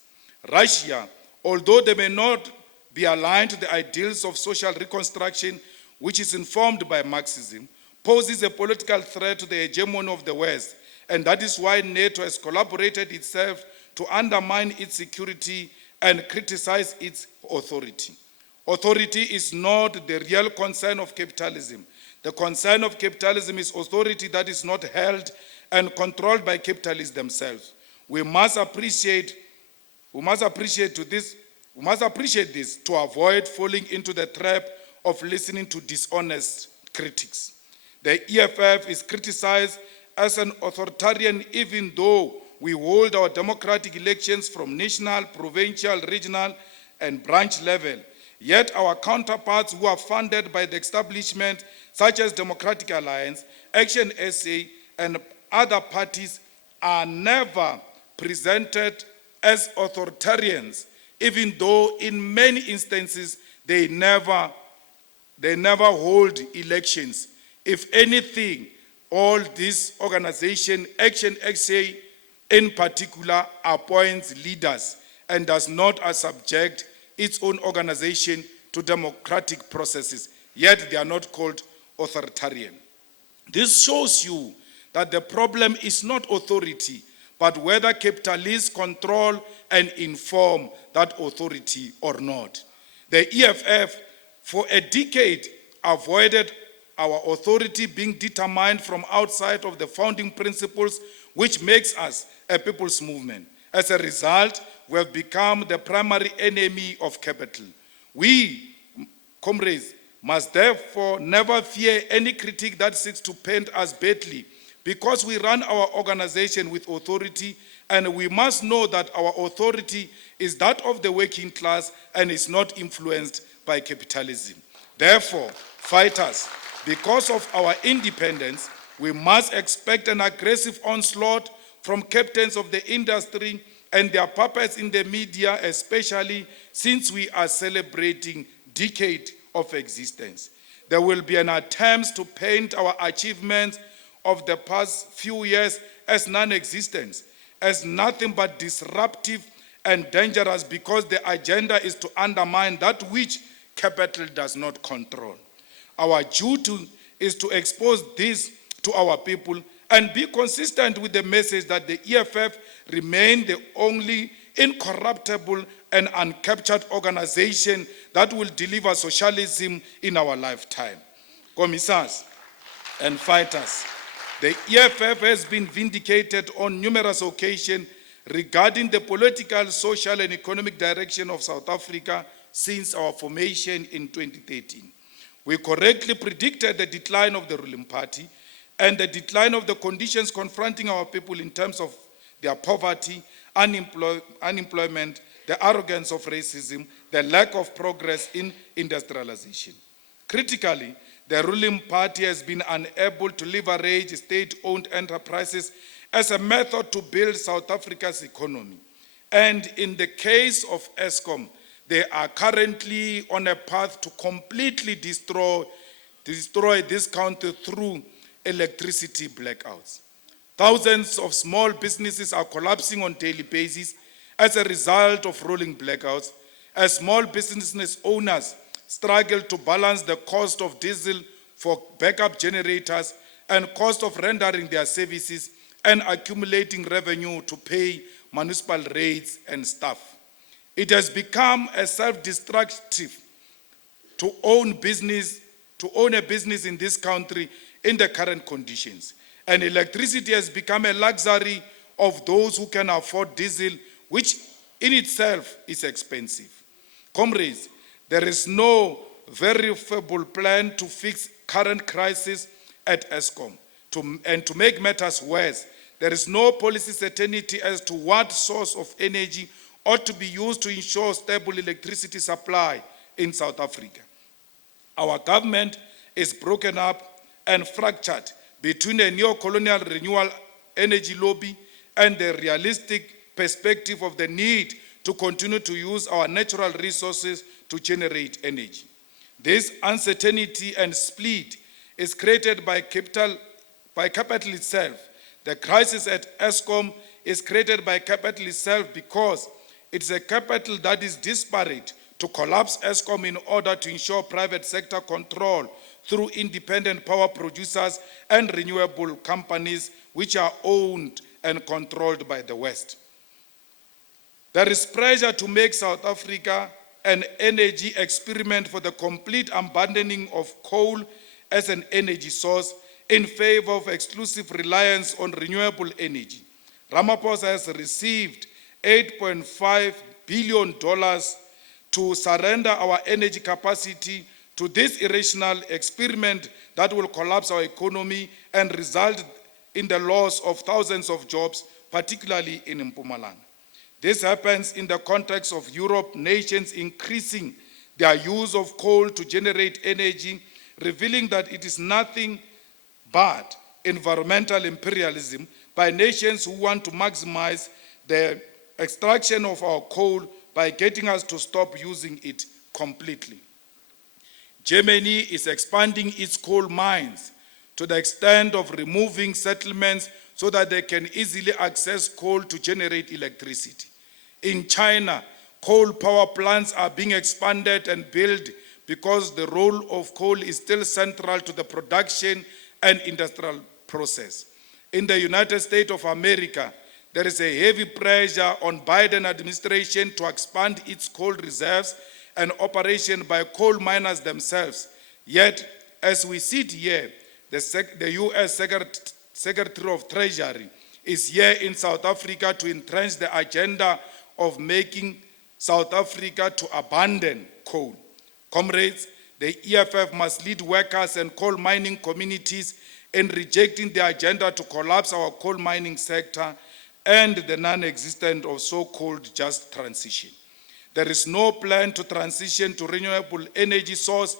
Russia, although they may not be aligned to the ideals of social reconstruction, which is informed by Marxism, poses a political threat to the hegemony of the West, and that is why NATO has collaborated itself to undermine its security and criticize its authority. Authority is not the real concern of capitalism. The concern of capitalism is authority that is not held and controlled by capitalists themselves. We must appreciate this to avoid falling into the trap of listening to dishonest critics. The EFF is criticized as an authoritarian even though we hold our democratic elections from national, provincial, regional, and branch level. Yet our counterparts who are funded by the establishment, such as Democratic Alliance, Action SA, and other parties, are never presented as authoritarians, even though in many instances they never hold elections. If anything, all these organizations, Action SA in particular, appoints leaders and does not subject its own organization to democratic processes, yet they are not called authoritarian. This shows you that the problem is not authority, but whether capitalists control and inform that authority or not. The EFF, for a decade, avoided our authority being determined from outside of the founding principles, which makes us a people's movement. As a result, we have become the primary enemy of capital. We, comrades, must therefore never fear any critique that seeks to paint us badly, because we run our organization with authority, and we must know that our authority is that of the working class and is not influenced by capitalism. Therefore, fighters, because of our independence, we must expect an aggressive onslaught from captains of the industry and their puppets in the media, especially since we are celebrating decade of existence. There will be an attempt to paint our achievements of the past few years as non-existent, as nothing but disruptive and dangerous, because the agenda is to undermine that which capital does not control. Our duty is to expose this to our people and be consistent with the message that the EFF remain the only incorruptible and uncaptured organization that will deliver socialism in our lifetime. Commissars and fighters, the EFF has been vindicated on numerous occasions regarding the political, social, and economic direction of South Africa since our formation in 2013. We correctly predicted the decline of the ruling party and the decline of the conditions confronting our people in terms of their poverty, unemployment, the arrogance of racism, the lack of progress in industrialization. Critically, the ruling party has been unable to leverage state-owned enterprises as a method to build South Africa's economy. And in the case of Eskom, they are currently on a path to completely destroy this country through electricity blackouts. Thousands of small businesses are collapsing on a daily basis as a result of rolling blackouts, as small business owners struggle to balance the cost of diesel for backup generators and cost of rendering their services and accumulating revenue to pay municipal rates and staff. It has become a self-destructive to own a business in this country in the current conditions. And electricity has become a luxury of those who can afford diesel, which in itself is expensive. Comrades, there is no verifiable plan to fix current crisis at Eskom. And to make matters worse, there is no policy certainty as to what source of energy ought to be used to ensure stable electricity supply in South Africa. Our government is broken up and fractured between a neo-colonial renewal energy lobby and the realistic perspective of the need to continue to use our natural resources to generate energy. This uncertainty and split is created by capital itself. The crisis at Eskom is created by capital itself because it's a capital that is disparate to collapse Eskom in order to ensure private sector control through independent power producers and renewable companies which are owned and controlled by the West. There is pressure to make South Africa an energy experiment for the complete abandoning of coal as an energy source in favor of exclusive reliance on renewable energy. Ramaphosa has received $8.5 billion to surrender our energy capacity to this irrational experiment that will collapse our economy and result in the loss of thousands of jobs, particularly in Mpumalanga. This happens in the context of Europe nations increasing their use of coal to generate energy, revealing that it is nothing but environmental imperialism by nations who want to maximize the extraction of our coal by getting us to stop using it completely. Germany is expanding its coal mines to the extent of removing settlements so that they can easily access coal to generate electricity. In China, coal power plants are being expanded and built because the role of coal is still central to the production and industrial process. In the United States of America, there is a heavy pressure on Biden administration to expand its coal reserves and operation by coal miners themselves. Yet, as we sit here, the U.S. Secretary of Treasury is here in South Africa to entrench the agenda of making South Africa to abandon coal. Comrades, the EFF must lead workers and coal mining communities in rejecting the agenda to collapse our coal mining sector and the non-existence of so-called just transition. There is no plan to transition to renewable energy source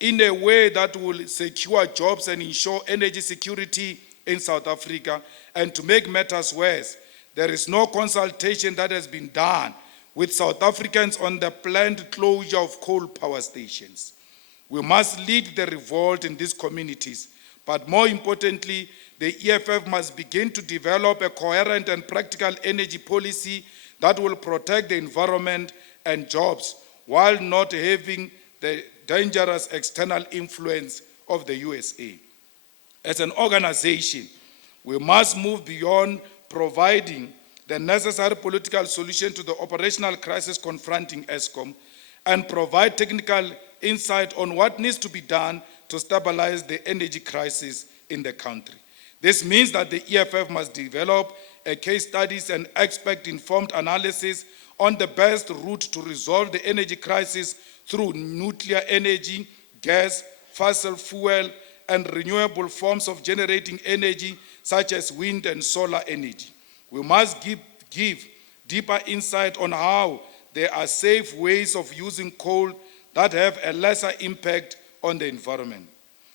in a way that will secure jobs and ensure energy security in South Africa. And to make matters worse, there is no consultation that has been done with South Africans on the planned closure of coal power stations. We must lead the revolt in these communities, but more importantly, the EFF must begin to develop a coherent and practical energy policy that will protect the environment and jobs while not having the dangerous external influence of the USA. As an organization, we must move beyond providing the necessary political solution to the operational crisis confronting Eskom and provide technical insight on what needs to be done to stabilize the energy crisis in the country. This means that the EFF must develop a case studies and expert-informed analysis on the best route to resolve the energy crisis through nuclear energy, gas, fossil fuel, and renewable forms of generating energy such as wind and solar energy. We must give deeper insight on how there are safe ways of using coal that have a lesser impact on the environment.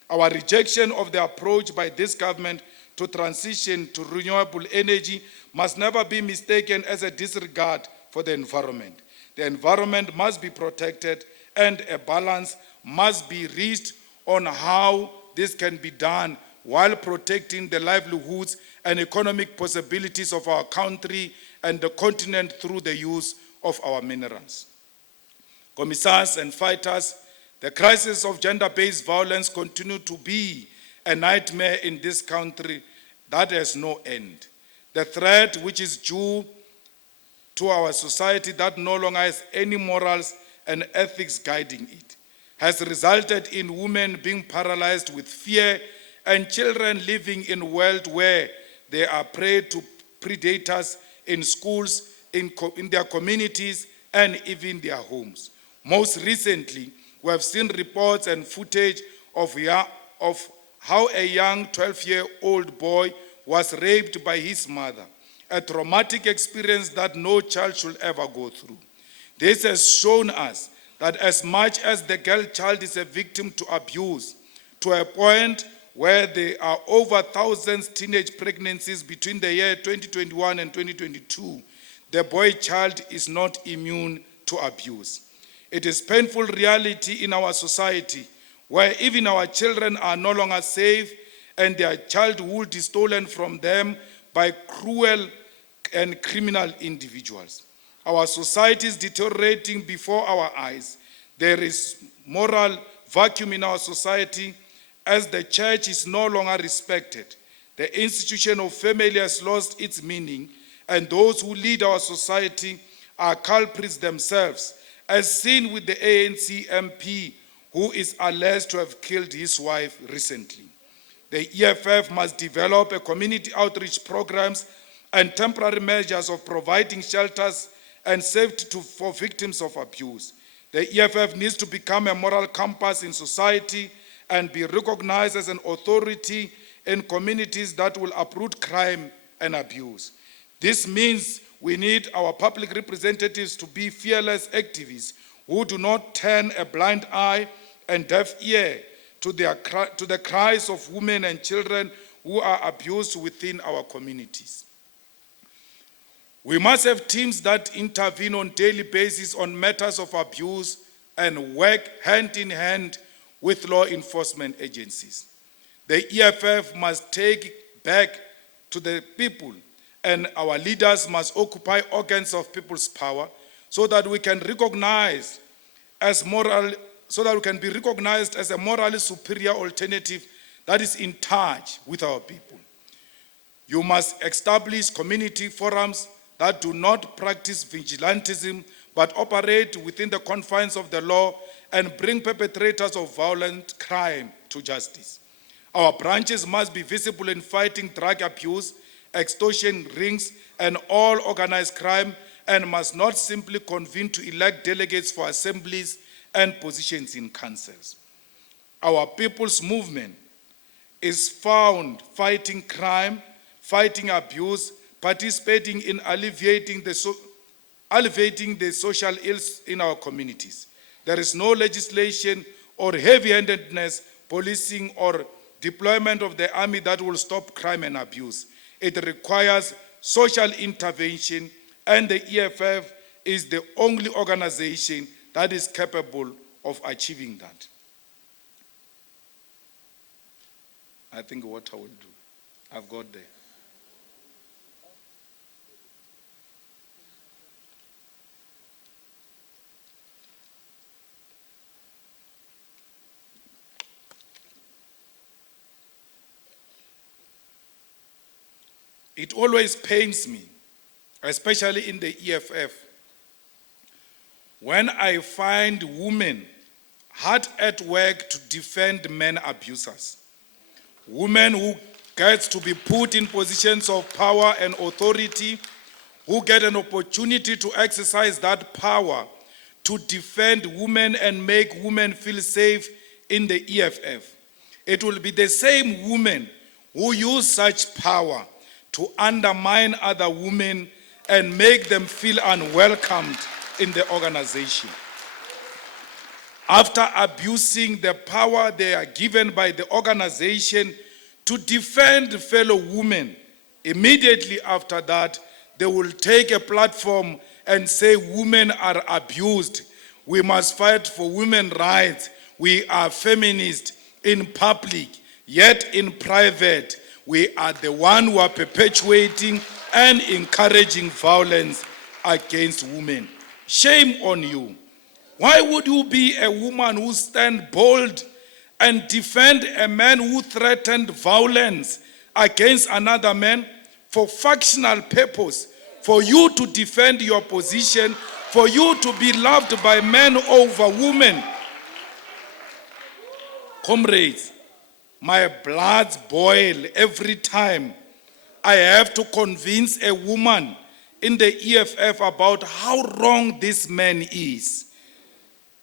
Our rejection of the approach by this government to transition to renewable energy must never be mistaken as a disregard for the environment. The environment must be protected and a balance must be reached on how this can be done while protecting the livelihoods and economic possibilities of our country and the continent through the use of our minerals. Commissars and fighters, the crisis of gender-based violence continues to be a nightmare in this country that has no end. The threat which is due to our society that no longer has any morals and ethics guiding it has resulted in women being paralyzed with fear and children living in a world where they are prey to predators in schools, in their communities, and even their homes. Most recently, we have seen reports and footage of how a young 12-year-old boy was raped by his mother, a traumatic experience that no child should ever go through. This has shown us that as much as the girl child is a victim to abuse, to a point where there are over thousands teenage pregnancies between the year 2021 and 2022, the boy child is not immune to abuse. It is painful reality in our society where even our children are no longer safe and their childhood is stolen from them by cruel and criminal individuals. Our society is deteriorating before our eyes. There is moral vacuum in our society as the church is no longer respected. The institution of family has lost its meaning, and those who lead our society are culprits themselves, as seen with the ANC MP who is alleged to have killed his wife recently. The EFF must develop a community outreach programs and temporary measures of providing shelters and safety for victims of abuse. The EFF needs to become a moral compass in society and be recognized as an authority in communities that will uproot crime and abuse. This means we need our public representatives to be fearless activists who do not turn a blind eye and deaf ear to the cries of women and children who are abused within our communities. We must have teams that intervene on a daily basis on matters of abuse and work hand in hand with law enforcement agencies. The EFF must take back to the people, and our leaders must occupy organs of people's power so that we can be recognized as a morally superior alternative that is in touch with our people. You must establish community forums that do not practice vigilantism but operate within the confines of the law and bring perpetrators of violent crime to justice. Our branches must be visible in fighting drug abuse, extortion rings, and all organized crime, and must not simply convene to elect delegates for assemblies and positions in councils. Our people's movement is found fighting crime, fighting abuse, participating in alleviating the social ills in our communities. There is no legislation or heavy-handedness, policing, or deployment of the army that will stop crime and abuse. It requires social intervention, and the EFF is the only organization that is capable of achieving that. I think what I will do, I've got there. It always pains me, especially in the EFF, when I find women hard at work to defend men abusers, women who get to be put in positions of power and authority, who get an opportunity to exercise that power to defend women and make women feel safe in the EFF. It will be the same women who use such power to undermine other women and make them feel unwelcomed in the organization. After abusing the power they are given by the organization to defend fellow women, immediately after that, they will take a platform and say women are abused. We must fight for women's rights. We are feminists in public, yet in private, we are the one who are perpetuating and encouraging violence against women. Shame on you. Why would you be a woman who stands bold and defend a man who threatened violence against another man for factional purpose, for you to defend your position, for you to be loved by men over women. Comrades, my blood boils every time I have to convince a woman in the EFF about how wrong this man is.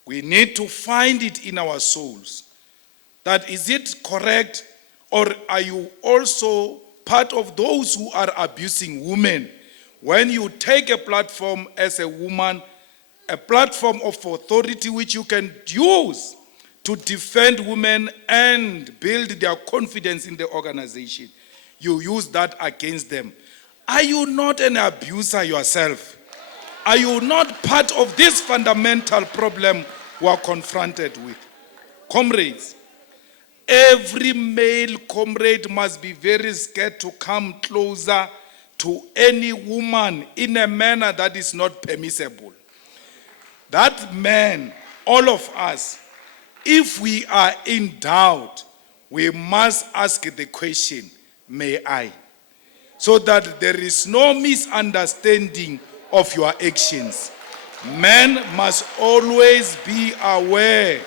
We need to find it in our souls. That is it correct, or are you also part of those who are abusing women? When you take a platform as a woman, a platform of authority which you can use to defend women and build their confidence in the organization, you use that against them. Are you not an abuser yourself? Are you not part of this fundamental problem we are confronted with? Comrades, every male comrade must be very scared to come closer to any woman in a manner that is not permissible. That man, all of us, if we are in doubt, we must ask the question, may I? So that there is no misunderstanding of your actions. Men must always be aware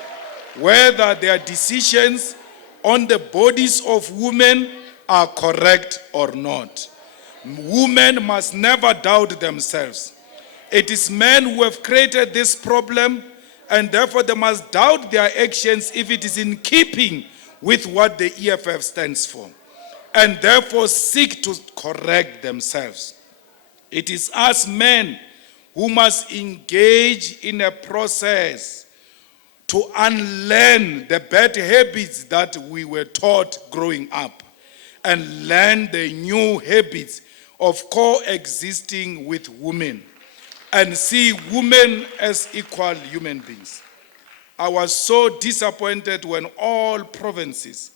whether their decisions on the bodies of women are correct or not. Women must never doubt themselves. It is men who have created this problem, and therefore they must doubt their actions if it is in keeping with what the EFF stands for, and therefore seek to correct themselves. It is us men who must engage in a process to unlearn the bad habits that we were taught growing up and learn the new habits of coexisting with women and see women as equal human beings. I was so disappointed when all provinces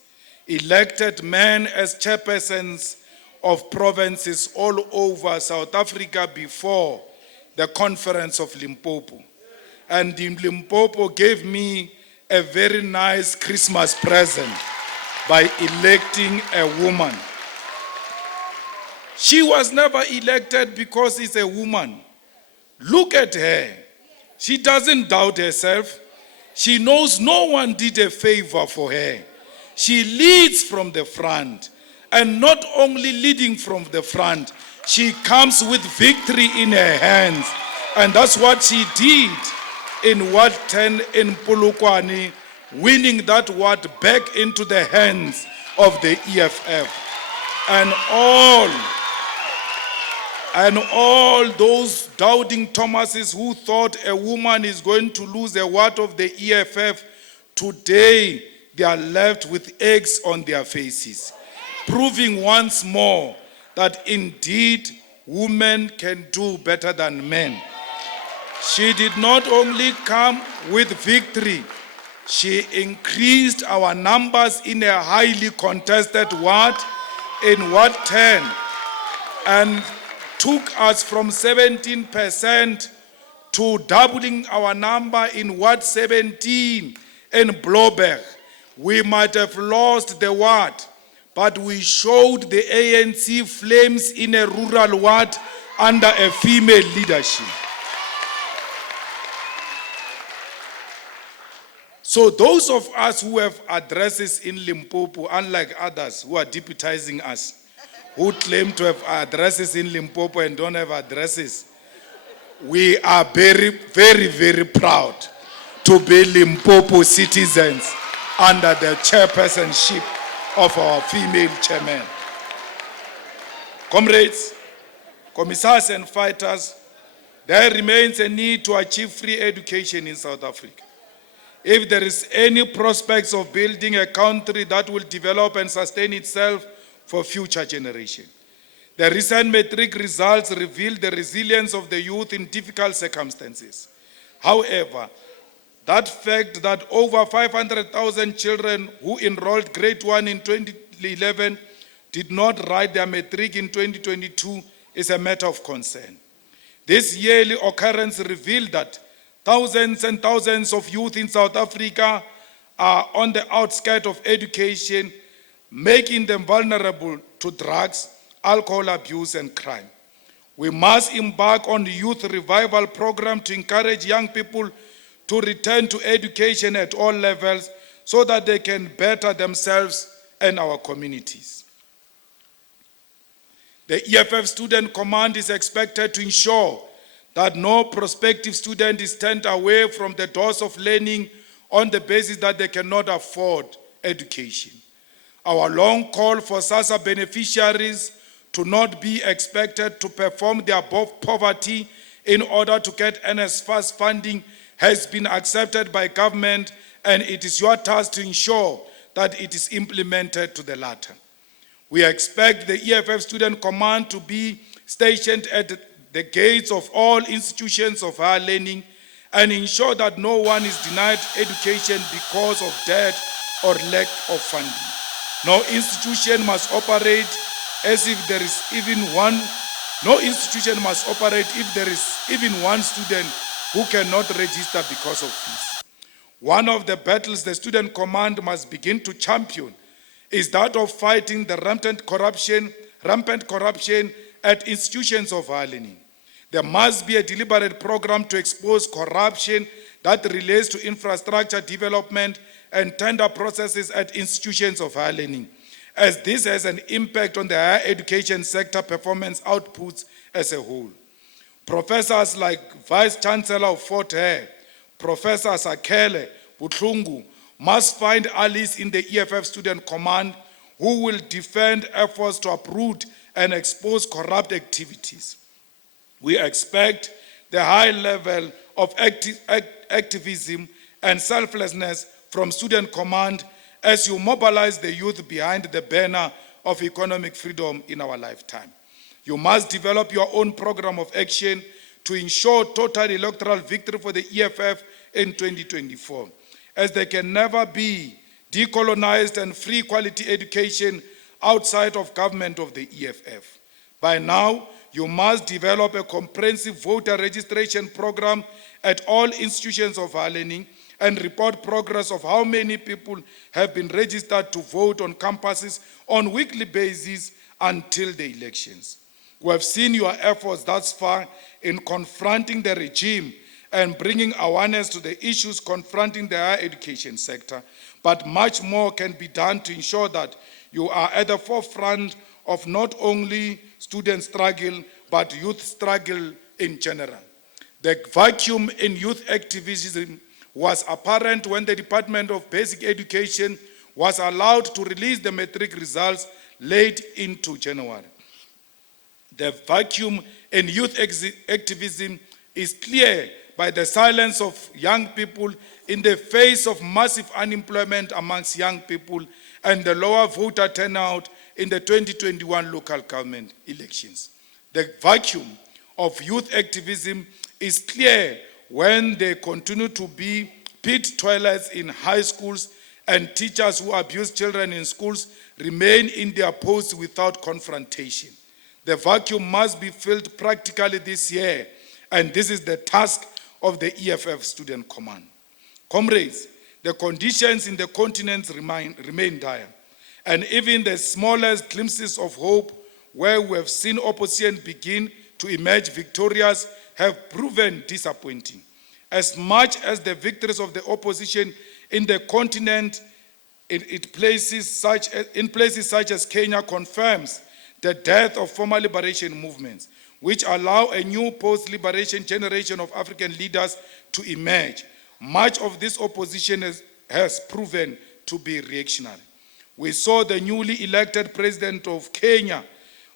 elected men as chairpersons of provinces all over South Africa before the conference of Limpopo. And in Limpopo gave me a very nice Christmas present by electing a woman. She was never elected because she's a woman. Look at her. She doesn't doubt herself. She knows no one did a favor for her. She leads from the front. And not only leading from the front, she comes with victory in her hands. And that's what she did in Ward 10 in Polokwane, winning that ward back into the hands of the EFF. And all those doubting Thomases who thought a woman is going to lose a ward of the EFF, today they are left with eggs on their faces, proving once more that indeed women can do better than men. She did not only come with victory, she increased our numbers in a highly contested ward in Ward 10 and took us from 17% to doubling our number in Ward 17 in Bloberg. We might have lost the ward, but we showed the ANC flames in a rural ward under a female leadership. So those of us who have addresses in Limpopo, unlike others who are deputizing us, who claim to have addresses in Limpopo and don't have addresses, we are very, very, very proud to be Limpopo citizens under the chairpersonship of our female chairman. Comrades, commissars and fighters, there remains a need to achieve free education in South Africa. If there is any prospects of building a country that will develop and sustain itself for future generations. The recent matric results reveal the resilience of the youth in difficult circumstances. However, that fact that over 500,000 children who enrolled grade 1 in 2011 did not write their matric in 2022 is a matter of concern. This yearly occurrence revealed that thousands and thousands of youth in South Africa are on the outskirts of education, making them vulnerable to drugs, alcohol abuse, and crime. We must embark on the youth revival program to encourage young people to return to education at all levels so that they can better themselves and our communities. The EFF Student Command is expected to ensure that no prospective student is turned away from the doors of learning on the basis that they cannot afford education. Our long call for SASSA beneficiaries to not be expected to perform their poverty in order to get NSFAS funding has been accepted by government, and it is your task to ensure that it is implemented to the latter. We expect the EFF Student Command to be stationed at the gates of all institutions of higher learning and ensure that no one is denied education because of debt or lack of funding. No institution must operate as if there is even one. No institution must operate if there is even one student who cannot register because of fees. One of the battles the Student Command must begin to champion is that of fighting the rampant corruption at institutions of higher learning. There must be a deliberate program to expose corruption that relates to infrastructure development and tender processes at institutions of higher learning, as this has an impact on the higher education sector performance outputs as a whole. Professors like Vice Chancellor of Fort Hare, Professor Sakele Butlungu, must find allies in the EFF Student Command who will defend efforts to uproot and expose corrupt activities. We expect the high level of activism and selflessness from Student Command as you mobilize the youth behind the banner of economic freedom in our lifetime. You must develop your own program of action to ensure total electoral victory for the EFF in 2024, as there can never be decolonized and free quality education outside of government of the EFF. By now, you must develop a comprehensive voter registration program at all institutions of higher learning and report progress of how many people have been registered to vote on campuses on weekly basis until the elections. We have seen your efforts thus far in confronting the regime and bringing awareness to the issues confronting the higher education sector, but much more can be done to ensure that you are at the forefront of not only student struggle, but youth struggle in general. The vacuum in youth activism was apparent when the Department of Basic Education was allowed to release the matric results late into January. The vacuum in youth activism is clear by the silence of young people in the face of massive unemployment amongst young people and the lower voter turnout in the 2021 local government elections. The vacuum of youth activism is clear when they continue to be pit toilets in high schools and teachers who abuse children in schools remain in their posts without confrontation. The vacuum must be filled practically this year, and this is the task of the EFF Student Command. Comrades, the conditions in the continent remain dire, and even the smallest glimpses of hope where we have seen opposition begin to emerge victorious have proven disappointing. As much as the victories of the opposition in the continent in places such as Kenya confirms the death of former liberation movements, which allow a new post-liberation generation of African leaders to emerge. Much of this opposition has proven to be reactionary. We saw the newly elected president of Kenya,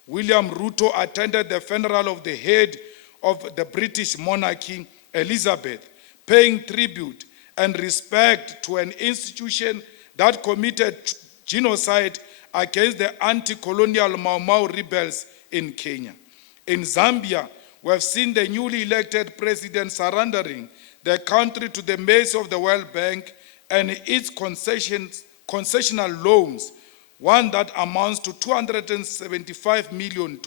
William Ruto, attended the funeral of the head of the British monarchy, Elizabeth, paying tribute and respect to an institution that committed genocide against the anti-colonial Mau Mau rebels in Kenya. In Zambia, we have seen the newly elected president surrendering the country to the mercy of the World Bank and its concessional loans, one that amounts to $275 million,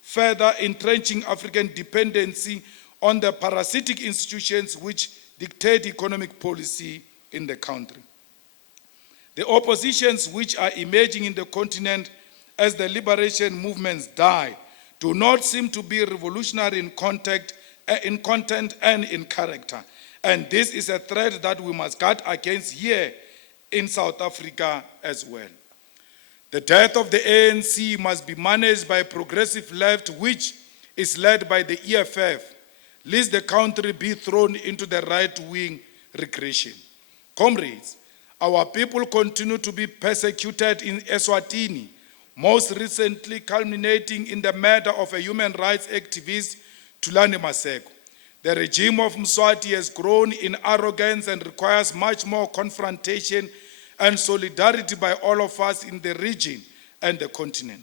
further entrenching African dependency on the parasitic institutions which dictate economic policy in the country. The oppositions which are emerging in the continent as the liberation movements die do not seem to be revolutionary in content and in character. And this is a threat that we must guard against here in South Africa as well. The death of the ANC must be managed by a progressive left which is led by the EFF, lest the country be thrown into the right-wing regression. Comrades, our people continue to be persecuted in Eswatini, most recently culminating in the murder of a human rights activist, Thulani Maseko. The regime of Mswati has grown in arrogance and requires much more confrontation and solidarity by all of us in the region and the continent.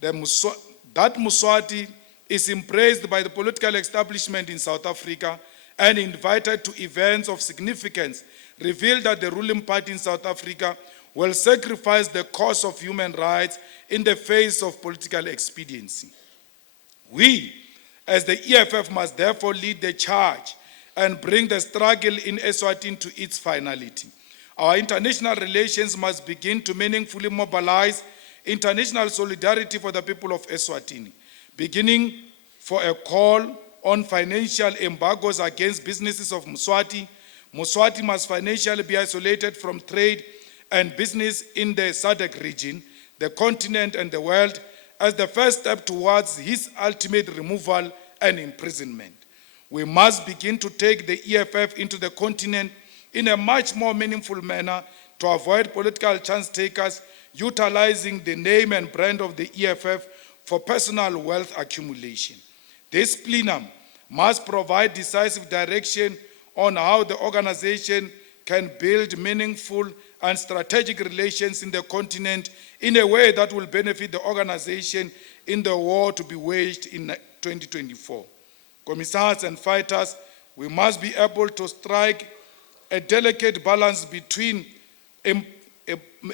That Mswati is embraced by the political establishment in South Africa and invited to events of significance, revealed that the ruling party in South Africa will sacrifice the cause of human rights in the face of political expediency. We, as the EFF, must therefore lead the charge and bring the struggle in Eswatini to its finality. Our international relations must begin to meaningfully mobilize international solidarity for the people of Eswatini, beginning for a call on financial embargoes against businesses of Mswati. Mswati must financially be isolated from trade and business in the SADC region, the continent and the world, as the first step towards his ultimate removal and imprisonment. We must begin to take the EFF into the continent in a much more meaningful manner to avoid political chance takers utilizing the name and brand of the EFF for personal wealth accumulation. This plenum must provide decisive direction on how the organization can build meaningful and strategic relations in the continent in a way that will benefit the organization in the war to be waged in 2024. Commissars and fighters, we must be able to strike a delicate balance between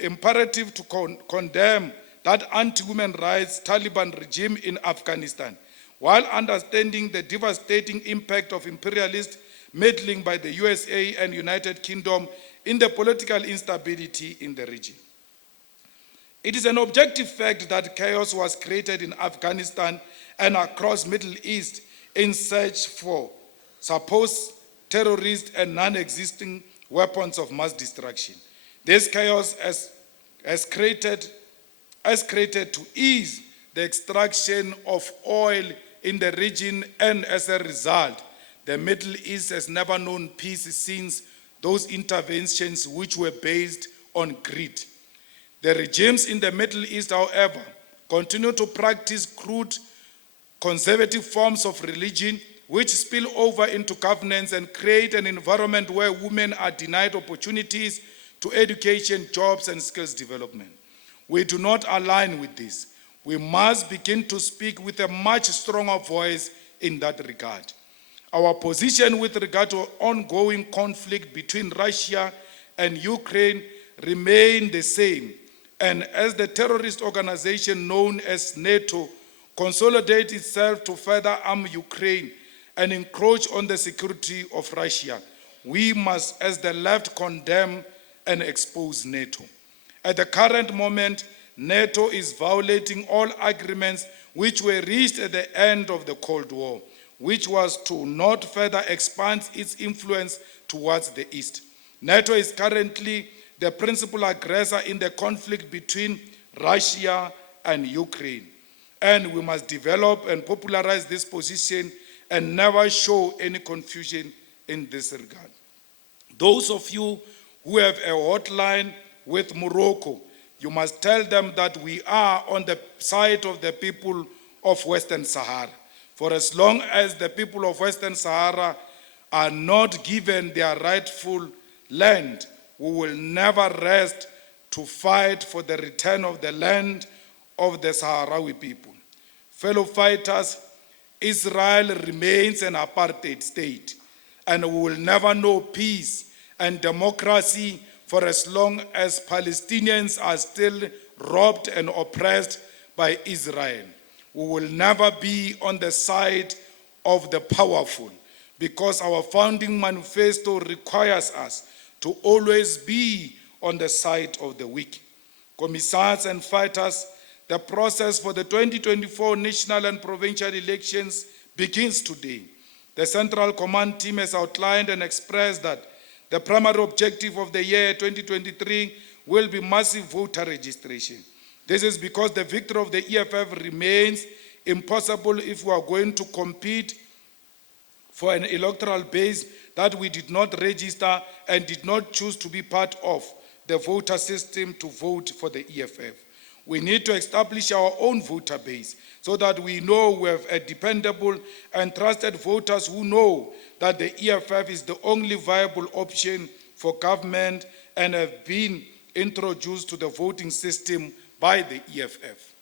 imperative to condemn that anti-human rights Taliban regime in Afghanistan, while understanding the devastating impact of imperialist meddling by the USA and United Kingdom in the political instability in the region. It is an objective fact that chaos was created in Afghanistan and across Middle East in search for supposed terrorists and non-existing weapons of mass destruction. This chaos has created to ease the extraction of oil in the region, and as a result, the Middle East has never known peace since those interventions which were based on greed. The regimes in the Middle East, however, continue to practice crude, conservative forms of religion which spill over into governance and create an environment where women are denied opportunities to education, jobs, and skills development. We do not align with this. We must begin to speak with a much stronger voice in that regard. Our position with regard to ongoing conflict between Russia and Ukraine remain the same, and as the terrorist organization known as NATO consolidates itself to further arm Ukraine and encroach on the security of Russia, we must, as the left, condemn and expose NATO. At the current moment, NATO is violating all agreements which were reached at the end of the Cold War, which was to not further expand its influence towards the East. NATO is currently the principal aggressor in the conflict between Russia and Ukraine, and we must develop and popularize this position and never show any confusion in this regard. Those of you who have a hotline with Morocco, you must tell them that we are on the side of the people of Western Sahara. For as long as the people of Western Sahara are not given their rightful land, we will never rest to fight for the return of the land of the Sahrawi people. Fellow fighters, Israel remains an apartheid state, and we will never know peace and democracy for as long as Palestinians are still robbed and oppressed by Israel. We will never be on the side of the powerful, because our founding manifesto requires us to always be on the side of the weak. Commissars and fighters, the process for the 2024 national and provincial elections begins today. The Central Command team has outlined and expressed that the primary objective of the year 2023 will be massive voter registration. This is because the victory of the EFF remains impossible if we are going to compete for an electoral base that we did not register and did not choose to be part of the voter system to vote for the EFF. We need to establish our own voter base so that we know we have a dependable and trusted voters who know that the EFF is the only viable option for government and have been introduced to the voting system by the EFF.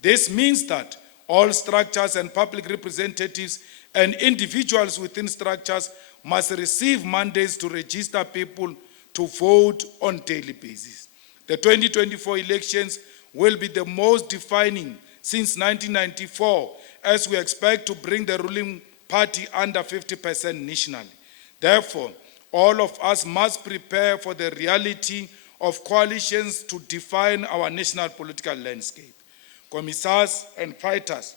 This means that all structures and public representatives and individuals within structures must receive mandates to register people to vote on a daily basis. The 2024 elections will be the most defining since 1994, as we expect to bring the ruling party under 50% nationally. Therefore, all of us must prepare for the reality of coalitions to define our national political landscape. Commissars and fighters,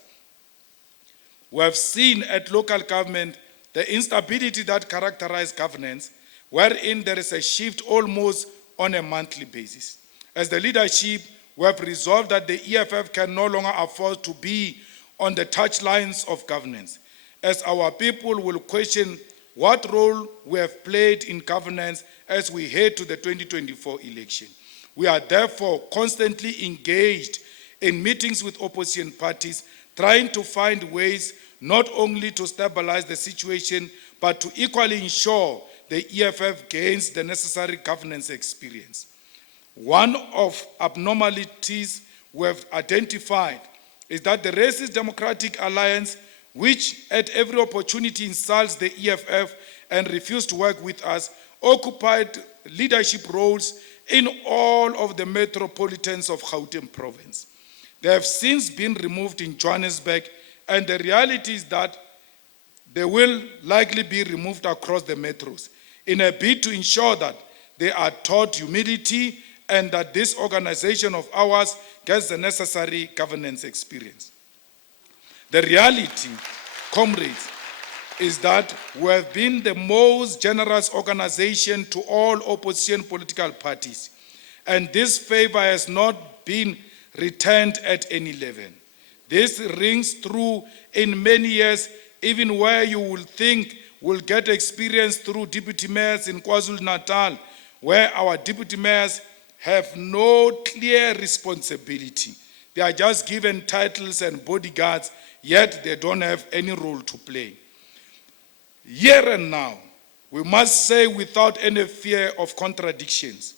we have seen at local government the instability that characterizes governance, wherein there is a shift almost on a monthly basis. As the leadership, we have resolved that the EFF can no longer afford to be on the touchlines of governance, as our people will question what role we have played in governance as we head to the 2024 election. We are therefore constantly engaged in meetings with opposition parties, trying to find ways not only to stabilize the situation, but to equally ensure the EFF gains the necessary governance experience. One of abnormalities we have identified is that the Racist Democratic Alliance, which at every opportunity insults the EFF and refused to work with us, occupied leadership roles in all of the metropolitans of Gauteng province. They have since been removed in Johannesburg, and the reality is that they will likely be removed across the metros in a bid to ensure that they are taught humility and that this organization of ours gets the necessary governance experience. The reality, comrades, is that we have been the most generous organization to all opposition political parties, and this favor has not been returned at any level. This rings true in many years, even where you will think we'll get experience through deputy mayors in KwaZulu-Natal, where our deputy mayors have no clear responsibility. They are just given titles and bodyguards, yet they don't have any role to play. Here and now, we must say without any fear of contradictions,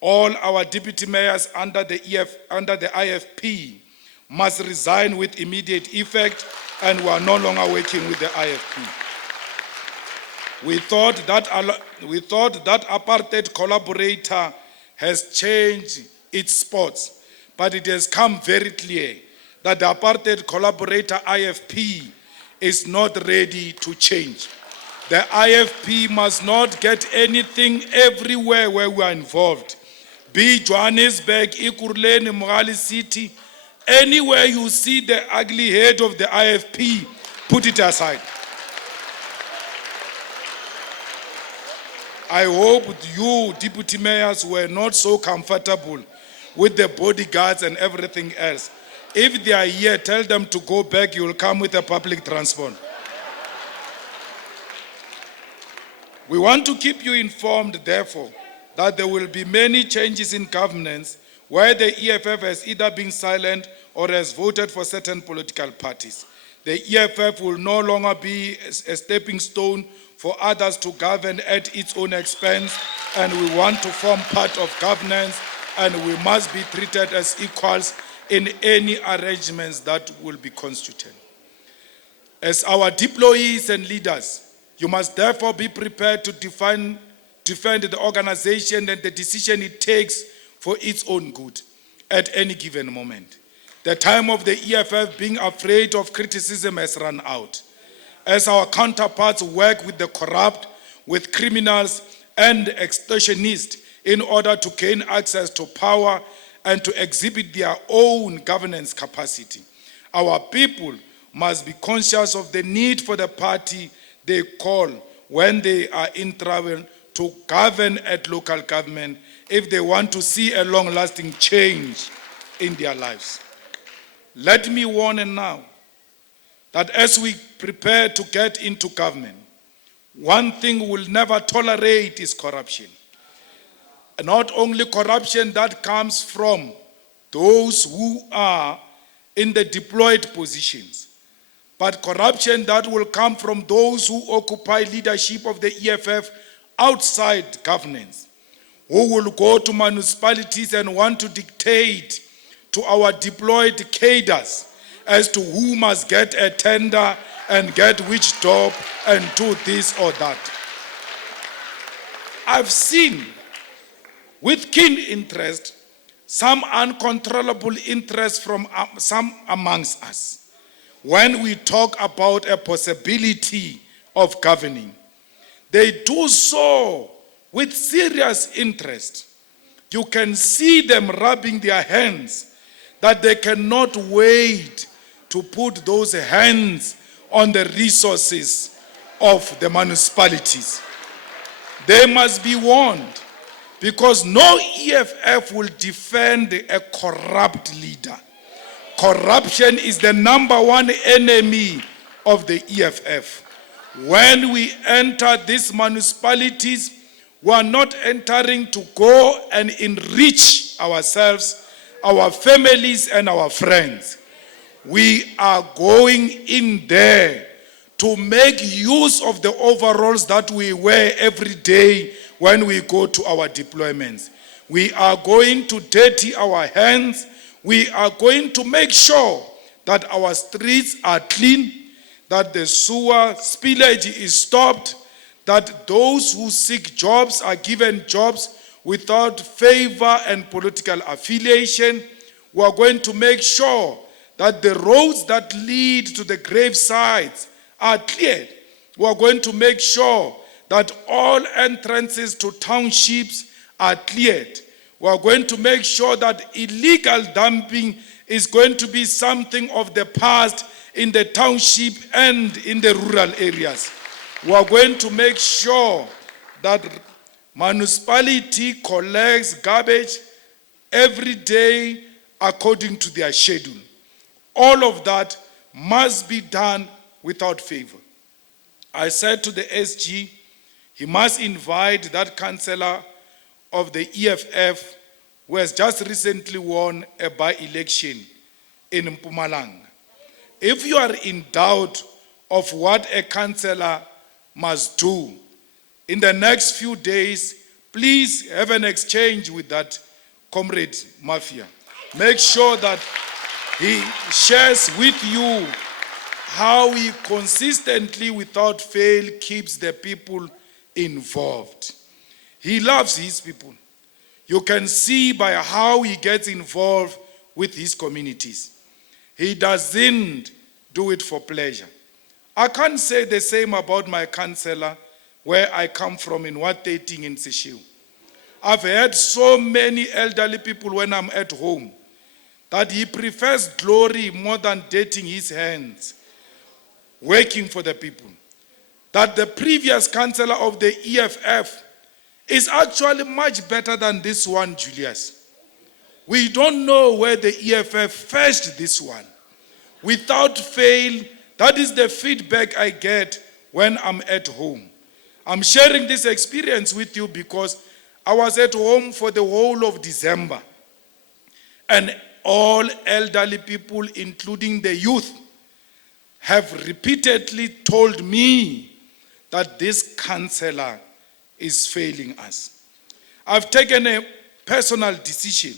all our deputy mayors under the IFP must resign with immediate effect, and we are no longer working with the IFP. We thought that apartheid collaborator has changed its spots, but it has come very clear that the apartheid collaborator IFP is not ready to change. The IFP must not get anything everywhere where we are involved. Be Johannesburg, Ekurhuleni, Mogale City, anywhere you see the ugly head of the IFP, put it aside. I hope you, deputy mayors, were not so comfortable with the bodyguards and everything else. If they are here, tell them to go back. You will come with a public transport. We want to keep you informed, therefore, that there will be many changes in governance where the EFF has either been silent or has voted for certain political parties. The EFF will no longer be a stepping stone for others to govern at its own expense, and we want to form part of governance, and we must be treated as equals in any arrangements that will be constituted. As our deployees and leaders, you must therefore be prepared to defend the organization and the decision it takes for its own good at any given moment. The time of the EFF being afraid of criticism has run out. As our counterparts work with the corrupt, with criminals and extortionists in order to gain access to power and to exhibit their own governance capacity. Our people must be conscious of the need for the party they call when they are in trouble to govern at local government if they want to see a long-lasting change in their lives. Let me warn now that as we prepare to get into government, one thing we'll never tolerate is corruption. Not only corruption that comes from those who are in the deployed positions, but corruption that will come from those who occupy leadership of the EFF outside governance, who will go to municipalities and want to dictate to our deployed cadres as to who must get a tender and get which job and do this or that. I've seen with keen interest some uncontrollable interest from some amongst us when we talk about a possibility of governing. They do so with serious interest. You can see them rubbing their hands that they cannot wait to put those hands on the resources of the municipalities. They must be warned, because no EFF will defend a corrupt leader. Corruption is the #1 enemy of the EFF. When we enter these municipalities, we are not entering to go and enrich ourselves, our families, and our friends. We are going in there to make use of the overalls that we wear every day when we go to our deployments. We are going to dirty our hands. We are going to make sure that our streets are clean, that the sewer spillage is stopped, that those who seek jobs are given jobs without favor and political affiliation. We are going to make sure that the roads that lead to the grave sites are cleared. We are going to make sure that all entrances to townships are cleared. We are going to make sure that illegal dumping is going to be something of the past in the township and in the rural areas. We are going to make sure that municipality collects garbage every day according to their schedule. All of that must be done without favor. I said to the SG, he must invite that councillor of the EFF who has just recently won a by-election in Mpumalanga. If you are in doubt of what a councillor must do, in the next few days, please have an exchange with that comrade Mafia. Make sure that he shares with you how he consistently, without fail, keeps the people involved. He loves his people. You can see by how he gets involved with his communities. He doesn't do it for pleasure. I can't say the same about my councillor where I come from in Wateting in Cic. I've had so many elderly people when I'm at home that he prefers glory more than dirtying his hands, working for the people. That the previous councillor of the EFF is actually much better than this one, Julius. We don't know where the EFF fetched this one. Without fail, that is the feedback I get when I'm at home. I'm sharing this experience with you because I was at home for the whole of December. And all elderly people, including the youth, have repeatedly told me that this councillor is failing us. I've taken a personal decision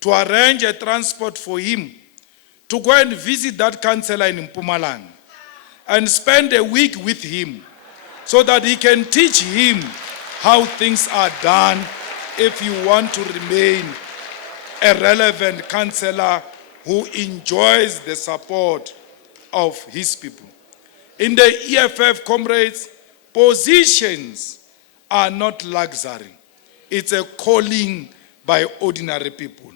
to arrange a transport for him to go and visit that councillor in Mpumalanga and spend a week with him so that he can teach him how things are done if you want to remain a relevant councillor who enjoys the support of his people. In the EFF, comrades, positions are not luxury. It's a calling by ordinary people,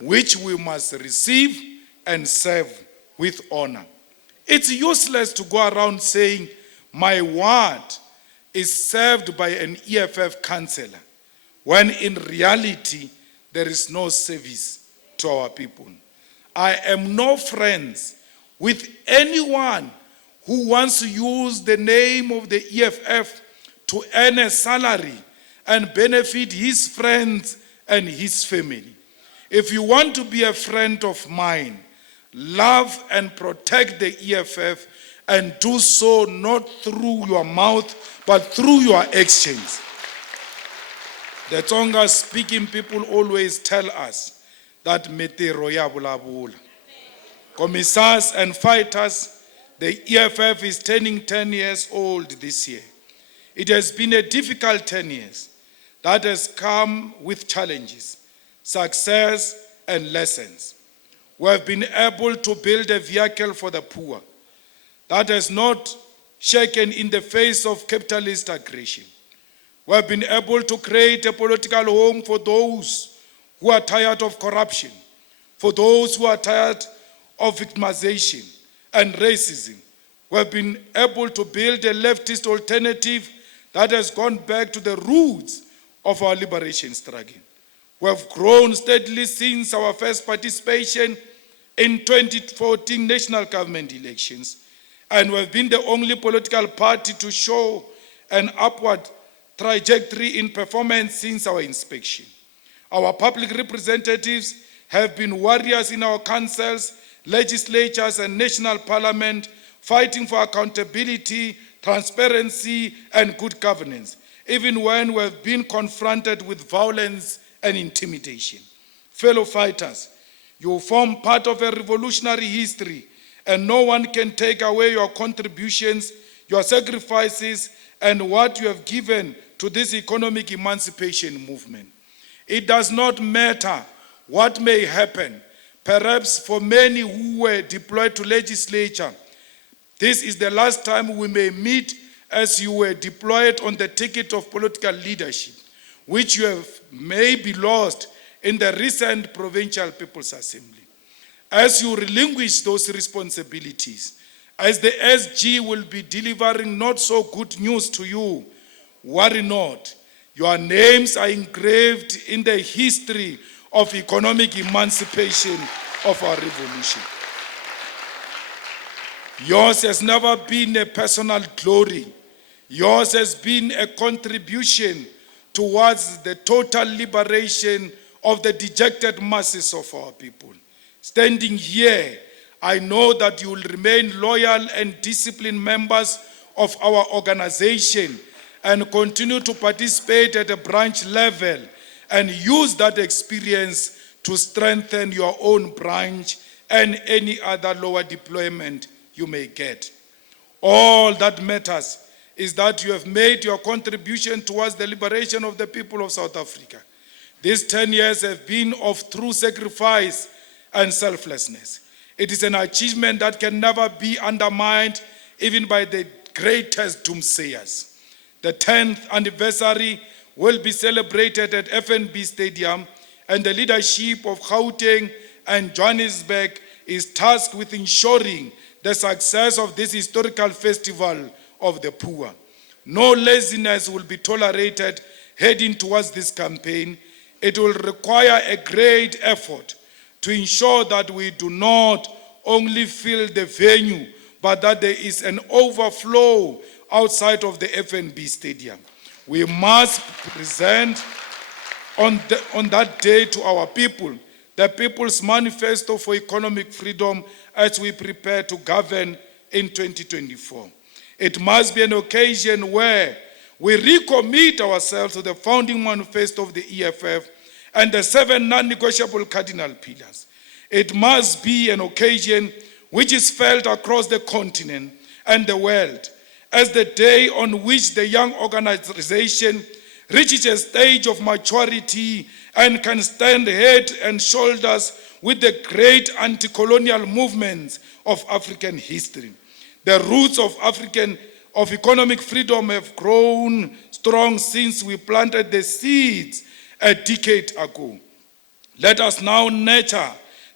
which we must receive and serve with honor. It's useless to go around saying, my ward is served by an EFF councillor, when in reality, there is no service to our people. I am no friends with anyone who wants to use the name of the EFF to earn a salary and benefit his friends and his family. If you want to be a friend of mine, love and protect the EFF, and do so not through your mouth, but through your actions. The Tonga speaking people always tell us that metero ya bulabula. Commissars and fighters, the EFF is turning 10 years old this year. It has been a difficult 10 years that has come with challenges, success, and lessons. We have been able to build a vehicle for the poor that has not shaken in the face of capitalist aggression. We have been able to create a political home for those who are tired of corruption, for those who are tired of victimization and racism. We have been able to build a leftist alternative that has gone back to the roots of our liberation struggle. We have grown steadily since our first participation in 2014 national government elections, and we have been the only political party to show an upward trajectory in performance since our inspection. Our public representatives have been warriors in our councils, legislatures, and national parliament, fighting for accountability, transparency, and good governance, even when we have been confronted with violence and intimidation. Fellow fighters, you form part of a revolutionary history, and no one can take away your contributions, your sacrifices, and what you have given to this economic emancipation movement. It does not matter what may happen. Perhaps for many who were deployed to legislature, this is the last time we may meet, as you were deployed on the ticket of political leadership, which you have maybe lost in the recent Provincial People's Assembly. As you relinquish those responsibilities, as the SG will be delivering not so good news to you, worry not. Your names are engraved in the history of economic emancipation of our revolution. Yours has never been a personal glory. Yours has been a contribution towards the total liberation of the dejected masses of our people. Standing here, I know that you will remain loyal and disciplined members of our organization and continue to participate at a branch level and use that experience to strengthen your own branch and any other lower deployment you may get. All that matters is that you have made your contribution towards the liberation of the people of South Africa. These 10 years have been of true sacrifice and selflessness. It is an achievement that can never be undermined, even by the greatest doomsayers. The 10th anniversary will be celebrated at FNB Stadium, and the leadership of Gauteng and Johannesburg is tasked with ensuring the success of this historical festival of the poor. No laziness will be tolerated heading towards this campaign. It will require a great effort to ensure that we do not only fill the venue, but that there is an overflow outside of the FNB Stadium. We must present on that day to our people the People's Manifesto for Economic Freedom as we prepare to govern in 2024. It must be an occasion where we recommit ourselves to the founding manifesto of the EFF and the 7 non-negotiable cardinal pillars. It must be an occasion which is felt across the continent and the world as the day on which the young organization reaches a stage of maturity and can stand head and shoulders with the great anti-colonial movements of African history. The roots of of economic freedom have grown strong since we planted the seeds a decade ago. Let us now nurture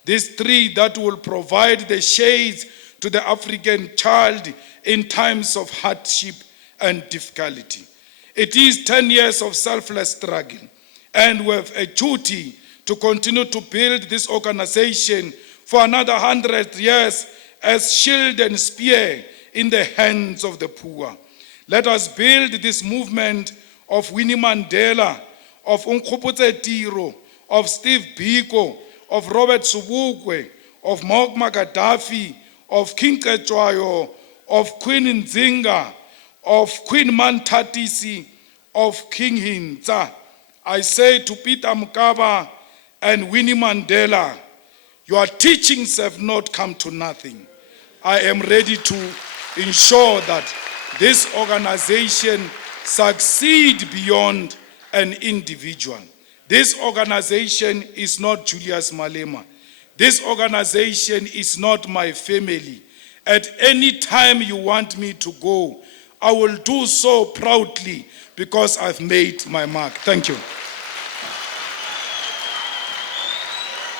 this tree that will provide the shades to the African child in times of hardship and difficulty. It is 10 years of selfless struggle, and we have a duty to continue to build this organization for another 100 years as shield and spear in the hands of the poor. Let us build this movement of Winnie Mandela, of Nkgopotse Tiro, of Steve Biko, of Robert Sobukwe, of Muammar Gaddafi, of King Cetshwayo, of Queen Nzinga, of Queen Mantatisi, of King Hintsa. I say to Peter Mokaba and Winnie Mandela, your teachings have not come to nothing. I am ready to ensure that this organization succeed beyond an individual. This organization is not Julius Malema. This organization is not my family. At any time you want me to go, I will do so proudly because I've made my mark. Thank you.